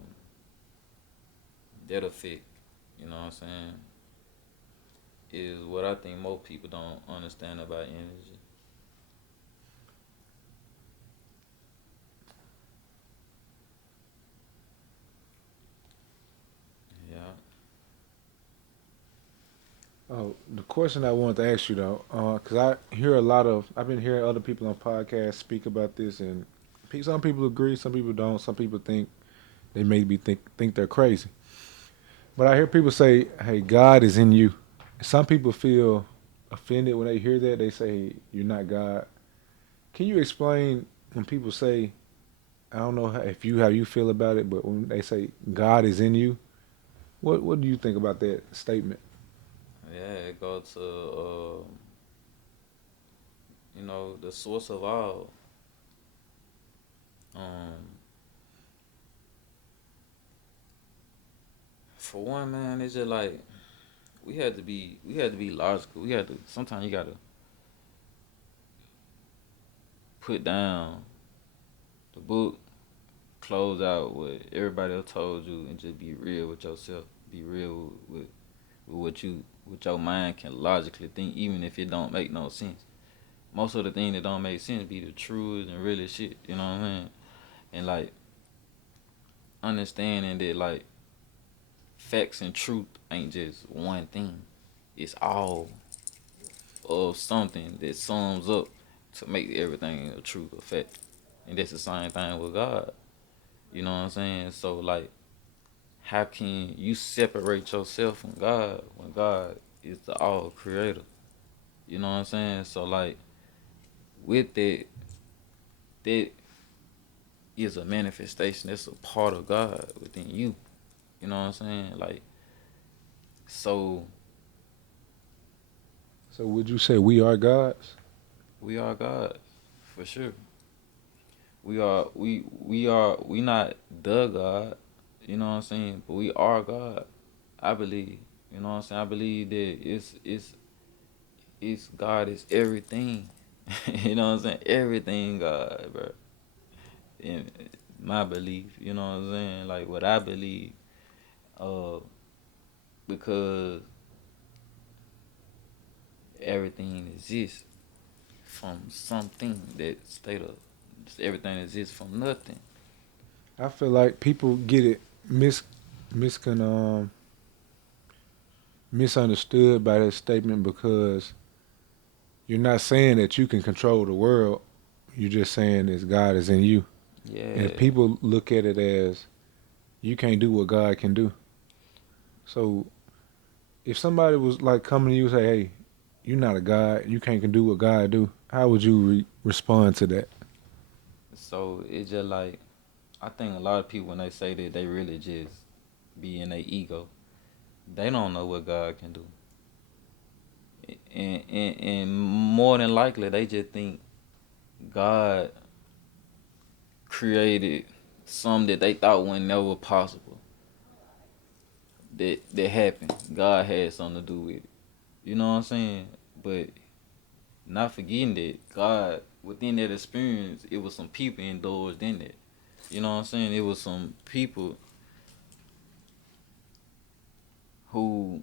that effect, you know what I'm saying, is what I think most people don't understand about energy. Yeah. Oh, the question I wanted to ask you though, because I've been hearing other people on podcasts speak about this, and some people agree, some people don't, some people think they maybe think they're crazy. But I hear people say, "Hey, God is in you." Some people feel offended when they hear that. They say, "You're not God." Can you explain when people say, I don't know how you feel about it, but when they say God is in you, what do you think about that statement? Yeah, it goes to the source of all. Um, for one, man, it's just like we had to be logical. We had to sometimes you gotta put down the book, close out what everybody else told you, and just be real with yourself. Be real with what your mind can logically think, even if it don't make no sense. Most of the things that don't make sense be the truest and really shit. You know what I mean? And like understanding that like facts and truth ain't just one thing. It's all of something that sums up to make everything a truth, a fact. And that's the same thing with God. You know what I'm saying? So like, how can you separate yourself from God when God is the all creator? You know what I'm saying? So like, with that, that is a manifestation. That's a part of God within you. You know what I'm saying? Like, so So would you say we are gods? we are God for sure. We not the God, you know what I'm saying? But we are God. I believe. You know what I'm saying? I believe that it's God is everything. You know what I'm saying? Everything God, bro. In my belief, you know what I'm saying? Like what I believe, uh, because everything exists from something that state of everything exists from nothing. I feel like people get it miscon misunderstood by that statement because you're not saying that you can control the world. You're just saying that God is in you. And Yeah. people look at it as you can't do what God can do. So if somebody was like coming to you and say, "Hey, you're not a God. You can't do what God do," how would you respond to that? So it's just like I think a lot of people when they say that they really just be in their ego. They don't know what God can do, and more than likely they just think God created something that they thought was never possible. That happened. God had something to do with it. You know what I'm saying? But not forgetting that God within that experience, it was some people indulged in that. You know what I'm saying? It was some people who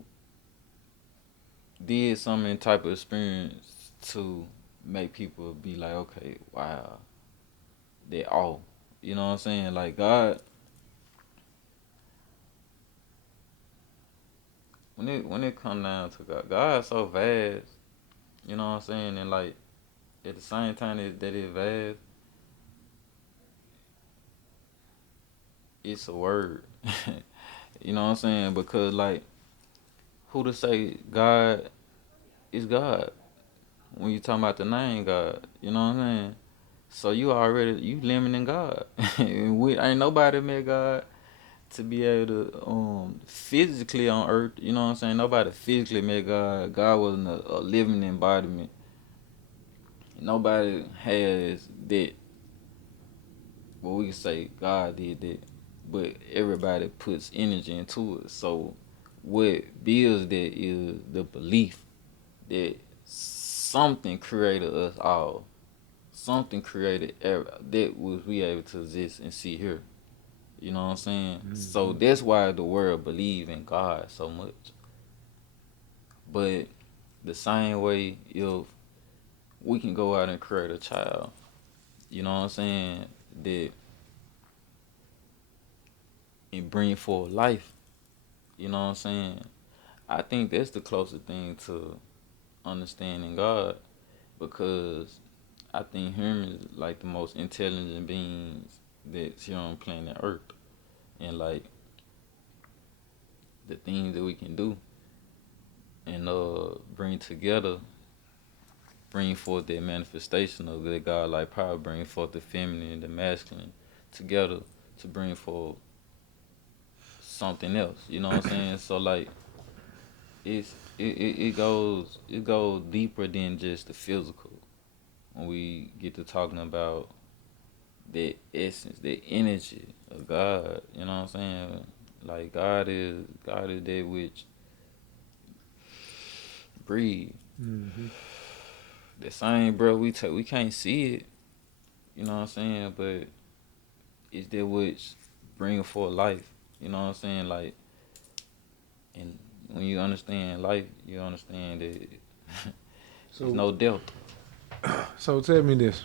did some type of experience to make people be like, okay, wow, they all. You know what I'm saying? Like God, when it come down to God, God's so vast. You know what I'm saying? And like at the same time that it vast, it's a word. You know what I'm saying? Because like who to say God is God when you talking about the name God? You know what I'm saying? So you limiting God. Ain't nobody met God to be able to physically on earth, you know what I'm saying? Nobody physically met God. God wasn't a living embodiment. Nobody has that what we can say God did that. But everybody puts energy into it. So what builds that is the belief that something created us all. Something created that was we able to exist and see here. You know what I'm saying? So Mm-hmm. that's why the world believe in God so much. But the same way, if we can go out and create a child, you know what I'm saying, that and bring forth life, you know what I'm saying? I think that's the closest thing to understanding God, because I think humans like the most intelligent beings that's here on planet Earth, and like the things that we can do and bring together, bring forth that manifestation of that God like power, bring forth the feminine and the masculine together to bring forth something else. You know what I'm saying? So like it goes deeper than just the physical when we get to talking about the essence, the energy of God. You know what I'm saying? Like God is that which breathe. Mm-hmm. The same breath we take, we can't see it. You know what I'm saying? But it's that which bring forth life. You know what I'm saying? Like, and when you understand life, you understand that it's So, no death. so tell me this.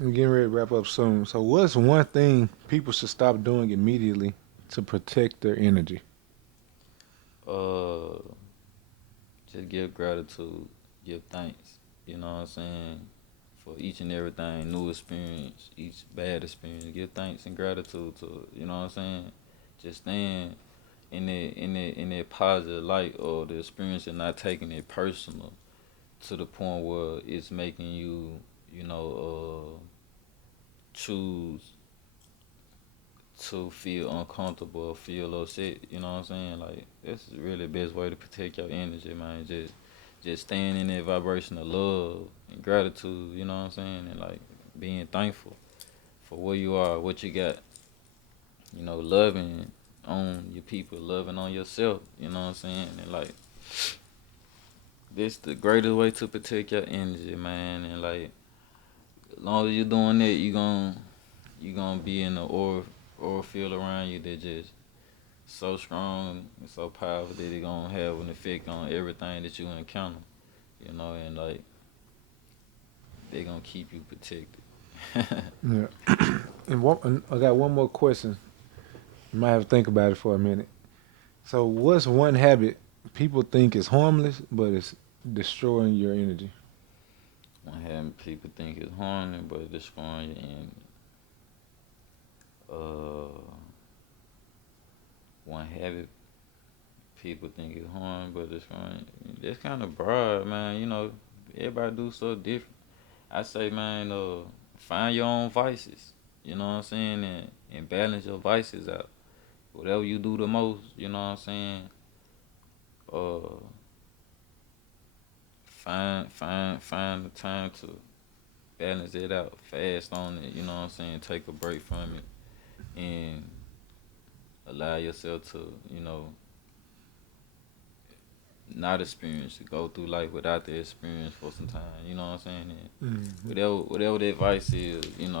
I'm getting ready to wrap up soon. So, what's one thing people should stop doing immediately to protect their energy? Uh, just give gratitude, give thanks. You know what I'm saying? For each and everything, new experience, each bad experience, give thanks and gratitude to it. You know what I'm saying? Just stand in that positive light, or the experience and not taking it personal to the point where it's making you, you know, choose to feel uncomfortable or feel upset. You know what I'm saying? Like that's really the best way to protect your energy, man. Just staying in that vibration of love and gratitude. You know what I'm saying? And like being thankful for where you are, what you got. You know, loving on your people, loving on yourself. You know what I'm saying? And like this the greatest way to protect your energy, man. And like as long as you're doing that, you gonna be in the aura field around you that just so strong and so powerful that it gonna have an effect on everything that you encounter. You know, and like they gonna keep you protected. Yeah. And I got one more question. You might have to think about it for a minute. So, what's one habit people think is harmless, but it's destroying your energy? When having people think it's harming, but it's destroying you. And one habit people think it's harming, but it's destroying. That's kind of broad, man. You know, everybody do so different. I say, man, find your own vices. You know what I'm saying, and balance your vices out. Whatever you do the most, you know what I'm saying. Uh, find the time to balance it out, fast on it. You know what I'm saying. Take a break from it and allow yourself to, not experience it. Go through life without the experience for some time. You know what I'm saying. And Hmm. whatever the advice is, and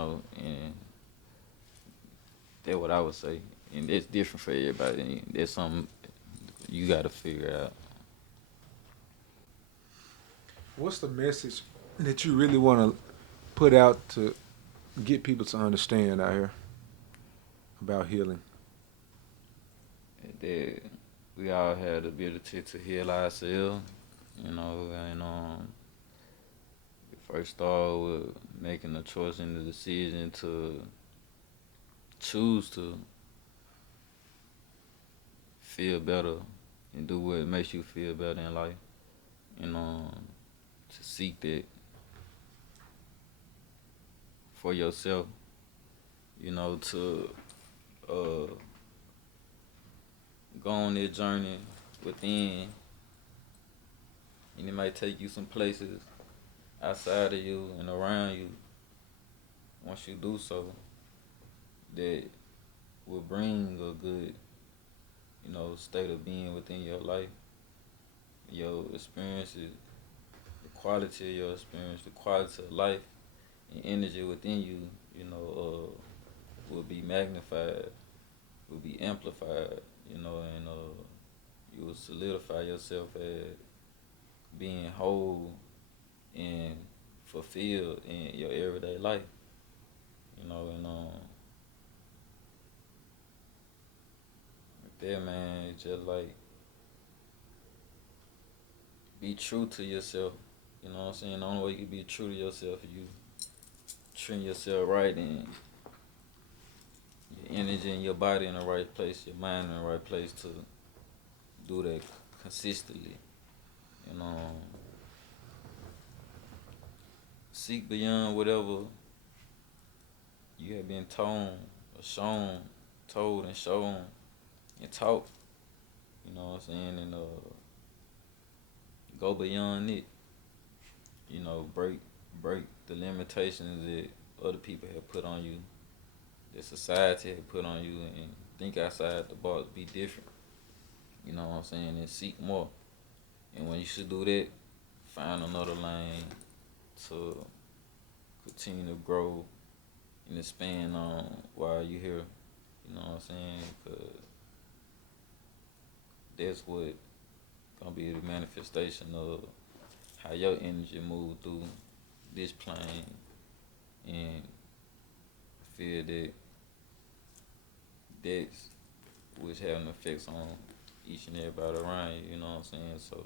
that's what I would say. And it's different for everybody. And that's something you got to figure out. What's the message that you really want to put out to get people to understand out here about healing? That we all have the ability to heal ourselves, and it first start with making a choice and the decision to choose to feel better and do what makes you feel better in life, and to seek that for yourself, to uh, go on that journey within, and it might take you some places outside of you and around you. Once you do so, that will bring a good, state of being within your life, your experiences, the quality of your experience, the quality of life, and energy within you, will be magnified will be amplified, and you will solidify yourself as being whole and fulfilled in your everyday life, and yeah, man, it's just like be true to yourself. You know what I'm saying? The only way you can be true to yourself is you treating yourself right and your energy and your body in the right place, your mind in the right place to do that consistently. You know, seek beyond whatever you have been told or shown, told and shown and taught. You know what I'm saying? And go beyond it. Break the limitations that other people have put on you, that society had put on you, and think outside the box, be different. You know what I'm saying? And seek more. And when you should do that, find another lane to continue to grow and expand on while you're here. You know what I'm saying? Because that's what gonna be the manifestation of how your energy move through this plane, and I feel that that's which having effects on each and everybody around you. You know what I'm saying? So,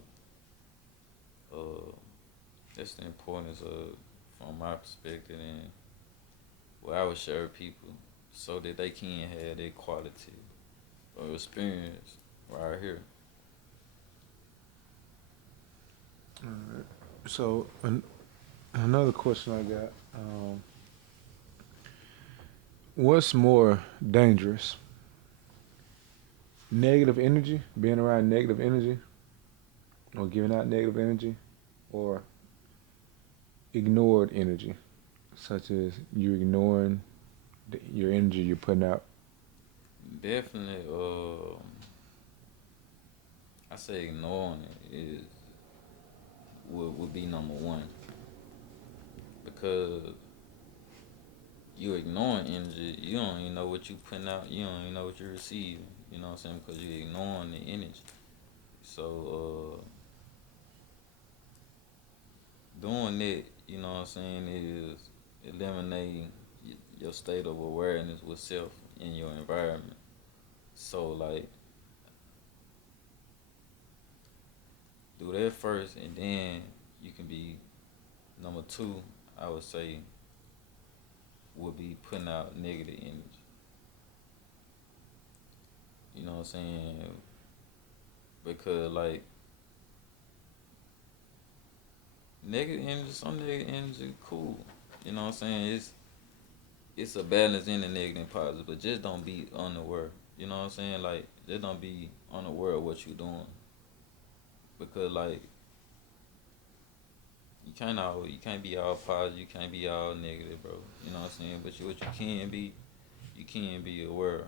that's the importance of, from my perspective, and what I would share with people, so that they can have that quality or experience right here. All right. So another question I got: what's more dangerous? Negative energy, being around negative energy, or giving out negative energy, or ignored energy, such as you ignoring your energy you're putting out. Definitely, I say ignoring it is would be number one, because you ignoring energy, you don't even know what you putting out, you don't even know what you're receiving. You know what I'm saying? Because you're ignoring the energy. So doing that, you know what I'm saying, is eliminating your state of awareness with self in your environment. So like do that first, and then you can be number two. I would say would be putting out negative energy. You know what I'm saying? Because like negative energy, some negative energy, cool. You know what I'm saying? It's a balance in the negative and positive, but just don't be unaware. You know what I'm saying? Like just don't be unaware of what you're doing, because like you can't be all positive, you can't be all negative, bro. You know what I'm saying? But what you can be aware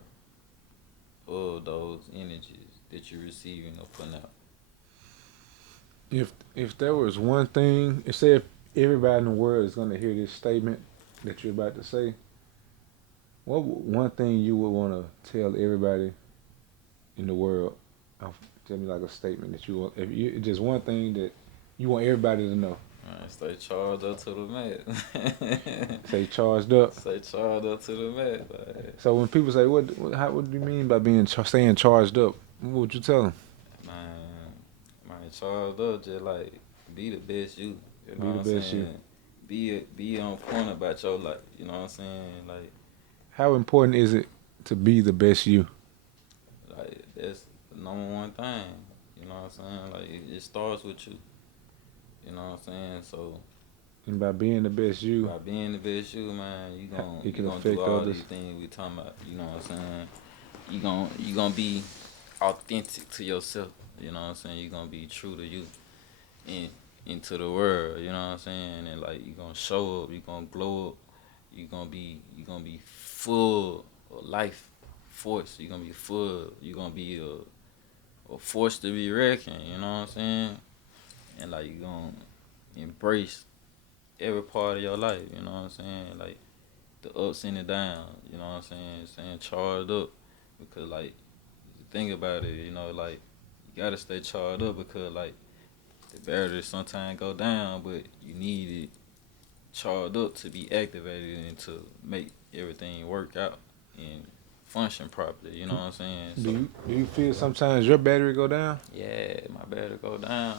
of those energies that you're receiving or putting out. If there was one thing, say if everybody in the world is gonna hear this statement that you're about to say, one thing you would want to tell everybody in the world? Tell me like a statement that you want. If you just one thing that you want everybody to know. Alright, stay charged up to the max. Say charged up. Stay charged up to the max. Like, So when people say what do you mean by being staying charged up? What would you tell them? man, charged up, just like be the best you. You know Be what the I'm best you. saying? Be on point about your life. You know what I'm saying? How important is it to be the best you? Like that's the number one thing. You know what I'm saying? Like it starts with you. You know what I'm saying? So And by being the best you, by being the best you, man, it you can gonna do affect all others. these things we talking about. You know what I'm saying? You gonna be authentic to yourself. You know what I'm saying? You gonna be true to you in into the world. You know what I'm saying? And like you gonna show up. You gonna glow up. You gonna be full of life force. You gonna be full. You gonna be a force to be reckoned. You know what I'm saying? And like you gonna embrace every part of your life. You know what I'm saying? Like the ups and the downs. You know what I'm saying? Staying charged up because like think about it, like you gotta stay charged up because like the battery sometimes go down, but you need it charged up to be activated and to make everything work out and function properly. You know what I'm saying? So Do you feel sometimes your battery go down? yeah, my battery go down,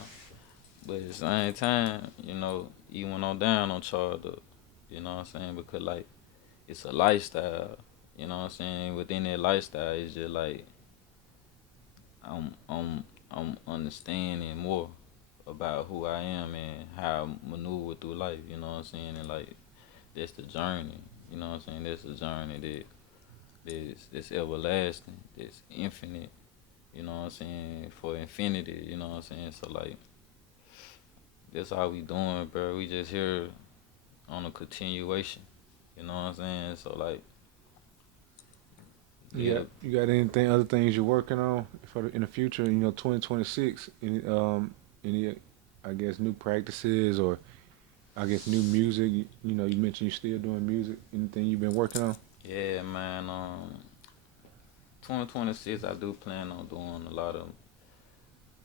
but at the same time, even when I'm down, I'm charged up. You know what I'm saying? Because like it's a lifestyle. You know what I'm saying? Within that lifestyle, it's just like I'm I'm I'm understanding more about who I am and how I maneuver through life. You know what I'm saying? And like that's the journey. You know what I'm saying? That's the journey that's everlasting, that's infinite. You know what I'm saying? For infinity. You know what I'm saying? So like that's all we doing, bro. We just here on a continuation. You know what I'm saying? So like You yeah, got you got anything other things you're working on in the future? 2026. Any I guess new practices or I guess new music. You mentioned you're still doing music. Anything you've been working on? yeah, man. 2026, I do plan on doing a lot of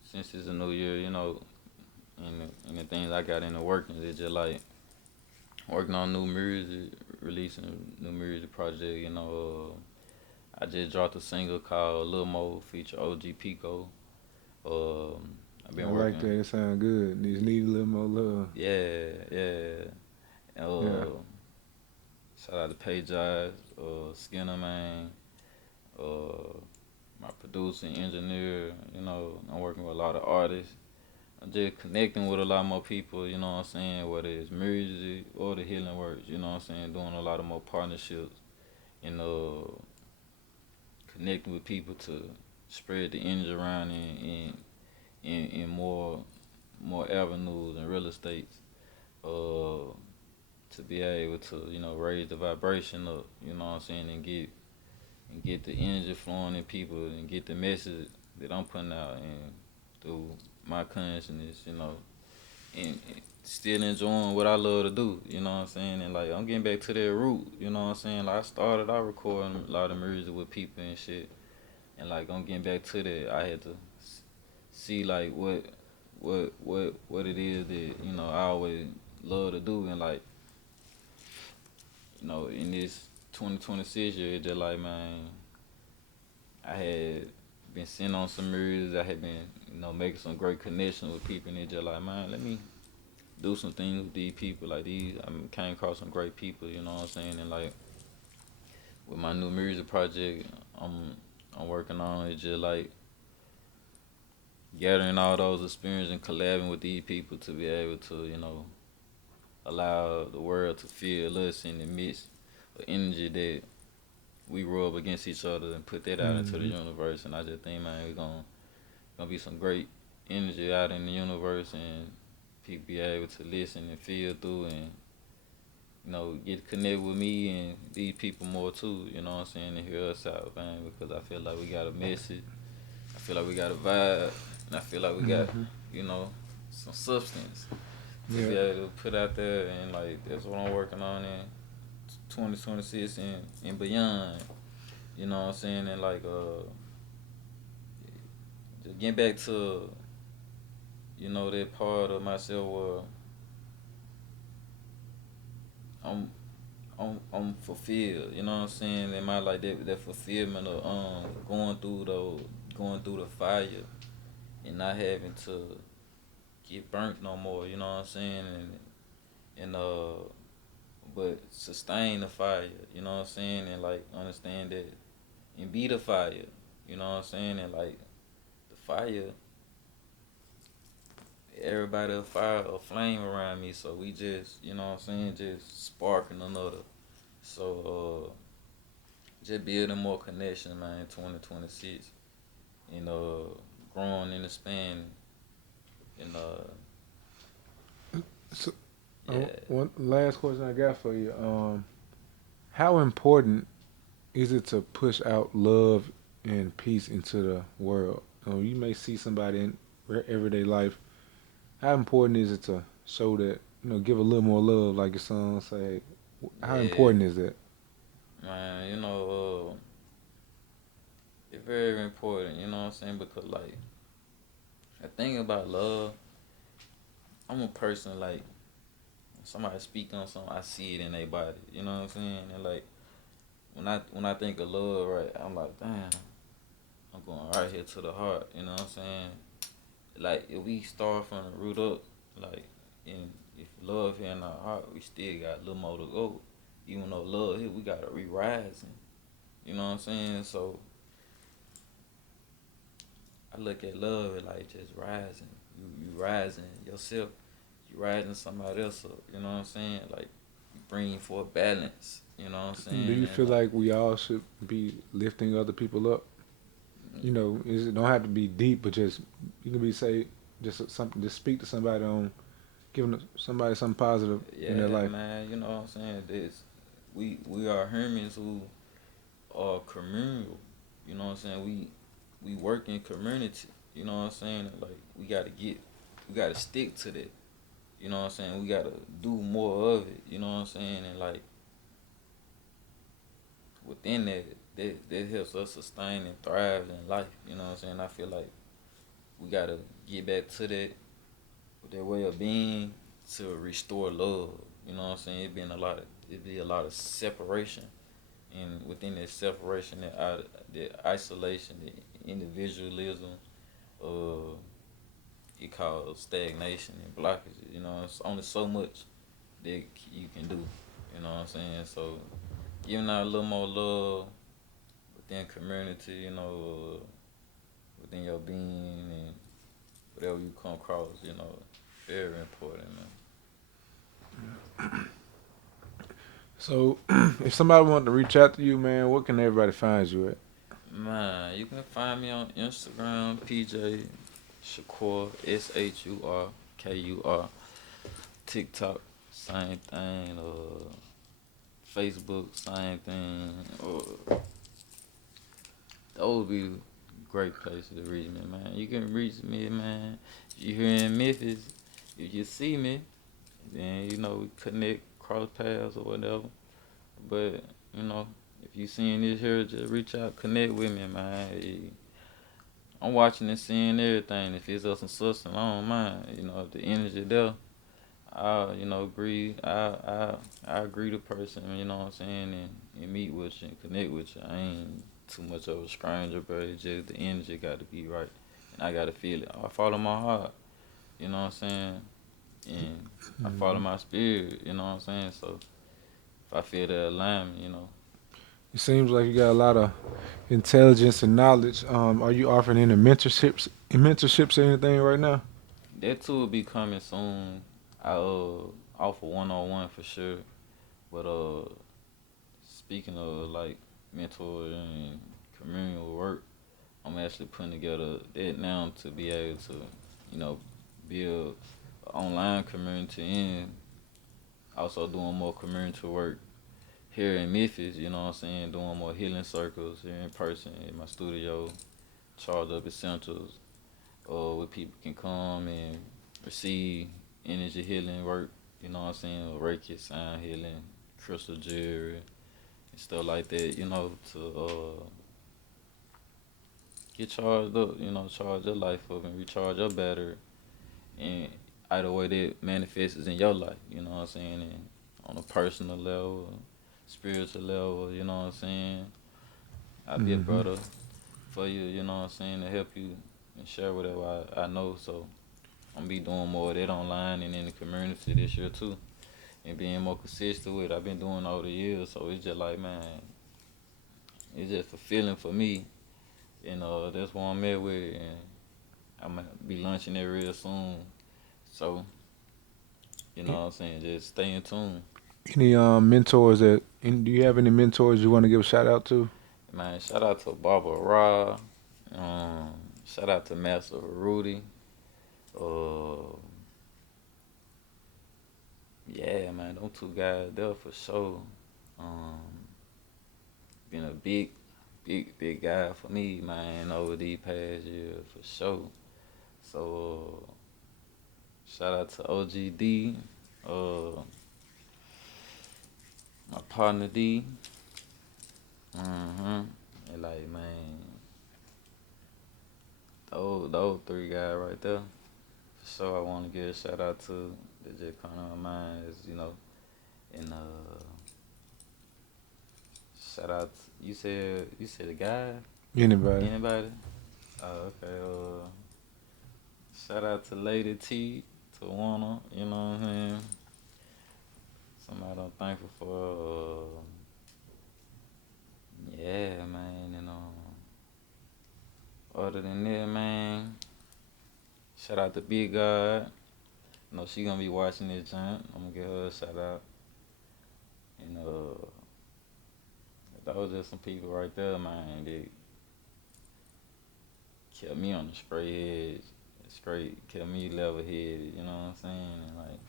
since it's a new year, and the things I got in the workings. It's just like working on new music, releasing new music project. I just dropped a single called Lil Mo feature OG Pico. I've I been like working. that. It sounds good. Just need a little more love. Yeah, yeah. Yeah. Shout out to PJ, Skinner Man, uh, my producer and engineer. I'm working with a lot of artists. I'm just connecting with a lot more people. You know what I'm saying? Whether it's music or the healing works. You know what I'm saying? Doing a lot of more partnerships and connecting with people to spread the energy around in more avenues and real estates. Uh, to be able to raise the vibration up. You know what I'm saying? And get the energy flowing in people and get the message that I'm putting out and through my consciousness. And still enjoying what I love to do. You know what I'm saying? And like I'm getting back to that root. You know what I'm saying? Like I started out recording a lot of music with people and shit. And like I'm getting back to that, I had to see like what it is that I always love to do, and like in this 2026 year, it's just like man, I had been sitting on some music, I had been making some great connections with people, and it's just like man, let me do some things with these people, like these. I came across some great people, you know what I'm saying, and like with my new music project, I'm working on, it's just like gathering all those experiences and collabing with these people to be able to, allow the world to feel us in the midst of energy that we rub against each other and put that out into the Hmm. universe. And I just think, man, we're gonna be some great energy out in the universe, and people be able to listen and feel through, and get connected with me and these people more too. You know what I'm saying? And hear us out, man, because I feel like we got a message. I feel like we got a vibe, and I feel like we got, Hmm. you know, some substance to Yeah. be able to put out there, and like that's what I'm working on in 2026 and beyond. You know what I'm saying? And like just getting back to that part of myself where I'm I'm fulfilled. You know what I'm saying? And my like that fulfillment of going through the fire and not having to get burnt no more. You know what I'm saying? And but sustain the fire. You know what I'm saying? And like understand that and be the fire. You know what I'm saying? And like the fire, everybody a fire a flame around me. So we just what I'm saying, just sparking another. So just building more connection, man. 2026, and growing and expanding, and So, yeah, one last question I got for you. How important is it to push out love and peace into the world? You may see somebody in everyday life. How important is it to show that, give a little more love, like your son say? How yeah, important is that? man. It's very important, you know what I'm saying? Because like the thing about love, I'm a person like somebody speak on something, I see it in their body. You know what I'm saying? And like when I think of love, right, I'm like, damn, I'm going right here to the heart. You know what I'm saying? Like if we start from the root up, like and if love here in our heart, we still got a little more to go. Even though love here, we gotta re-rising. You know what I'm saying? So I look at love as like just rising. You rising yourself, you rising somebody else up. You know what I'm saying? Like you bring forth balance. You know what I'm Do saying? you And feel like like we all should be lifting other people up? You know, it don't have to be deep, but just you can be say just something. Just speak to somebody on giving somebody something positive in their yeah, life. man. You know what I'm saying? This we are humans who are communal. You know what I'm saying? We work in community. You know what I'm saying? And like we gotta stick to that. You know what I'm saying? We gotta do more of it. You know what I'm saying? And like within that helps us sustain and thrive in life. You know what I'm saying? I feel like we gotta get back to that way of being to restore love. You know what I'm saying? It be a lot of separation, and within that separation, that isolation, the individualism, uh, it causes stagnation and blockages. You know, it's only so much that you can do. You know what I'm saying? So giving out a little more love within community, within your being and whatever you come across, very important, man. So, if somebody wanted to reach out to you, man, what can everybody find you at? Man, you can find me on Instagram, PJ Shurkur, Shurkur. TikTok, same thing. Facebook, same thing. Those would be great places to reach me, man. You can reach me, man. If you here in Memphis, if you see me, then we connect, cross paths or whatever. But if you seeing this here, just reach out, connect with me, man. I'm watching and seeing everything. If it's us and sisters, I don't mind. If the energy there, I agree. I agree the person. You know what I'm saying, and meet with you and connect with you. I ain't too much of a stranger, but it's just the energy got to be right, and I gotta feel it. I follow my heart. You know what I'm saying, and I follow Hmm. my spirit. You know what I'm saying. So if I feel that alignment, It seems like you got a lot of intelligence and knowledge. Are you offering any mentorships or anything right now? that too will be coming soon. I offer 1-on-one for sure, but speaking of like mentoring and communal work, I'm actually putting together that now to be able to, you know, build an online community and also doing more community work here in Memphis, you know what I'm saying, doing more healing circles here in person in my studio, charge up essentials, where people can come and receive energy healing work, you know what I'm saying, Reiki, sound healing, crystal jewelry, and stuff like that, to get charged up, charge your life up and recharge your battery. And either way that manifests in your life, you know what I'm saying? And on a personal level, spiritual level, you know what I'm saying? I'll be a Hmm. brother for you, you know what I'm saying, to help you and share whatever I know. So I'm be doing more of that online and in the community this year too. And being more consistent with it. I've been doing over the years, so it's just like, man, it's just fulfilling for me. And that's what I'm at with it. And I'm gonna be launching it real soon. So, you know what I'm saying, just stay in tune. Any mentors do you have any mentors you want to give a shout out to? Man, shout out to Barbara Ra. Um, Shout out to Master Rudy. Uh, yeah, man, them two guys there for sure. Um, Been a big guy for me, man, over these past years for sure. So, shout out to OGD, uh, my partner D. And like, man. those three guys right there. For sure, I want to give a shout out to that just come to my mind is and shout out. You said a guy. Anybody. Anybody? Oh, okay. Shout out to Lady T, to Warner. You know what I'm saying? Somebody I'm thankful for. Yeah, man. Other than that, man. Shout out to Big God. She gonna be watching this joint. I'm gonna give her a shout out. And those are some people right there, man, that kept me on the kept me level headed, you know what I'm saying? And like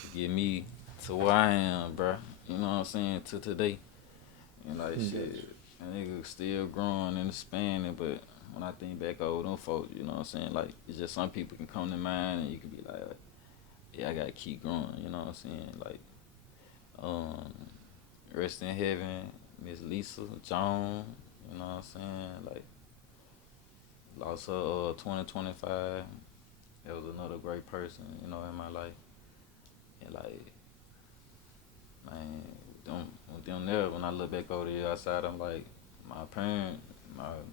to get me to where I am, bruh. You know what I'm saying? To today. And like shit, that nigga still growing and expanding, but when I think back over them folks, you know what I'm saying? Like it's just some people can come to mind and you can be like, yeah, I gotta keep growing, you know what I'm saying? Like, rest in heaven, Miss Lisa Jones, you know what I'm saying? Like lost her 2025. That was another great person, in my life. And like, man, with them there, when I look back over the outside, I'm like, my parents,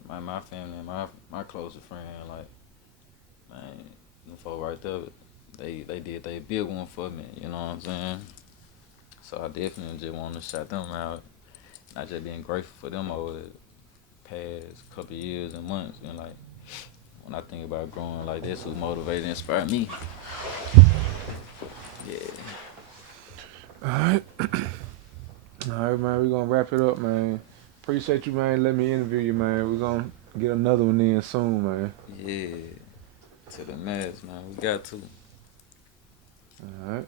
my family, my closest friend, like, man, them folk right there, they did they big one for me, you know what I'm saying? So I definitely just want to shout them out. Not just being grateful for them over the past couple of years and months, and like, when I think about growing like this, who motivated and inspired me. Yeah. Alright. Alright, man, we gonna wrap it up, man. Appreciate you, man. Let me interview you, man. We gonna get another one in soon, man. Yeah. To the max, man. We got to. Alright.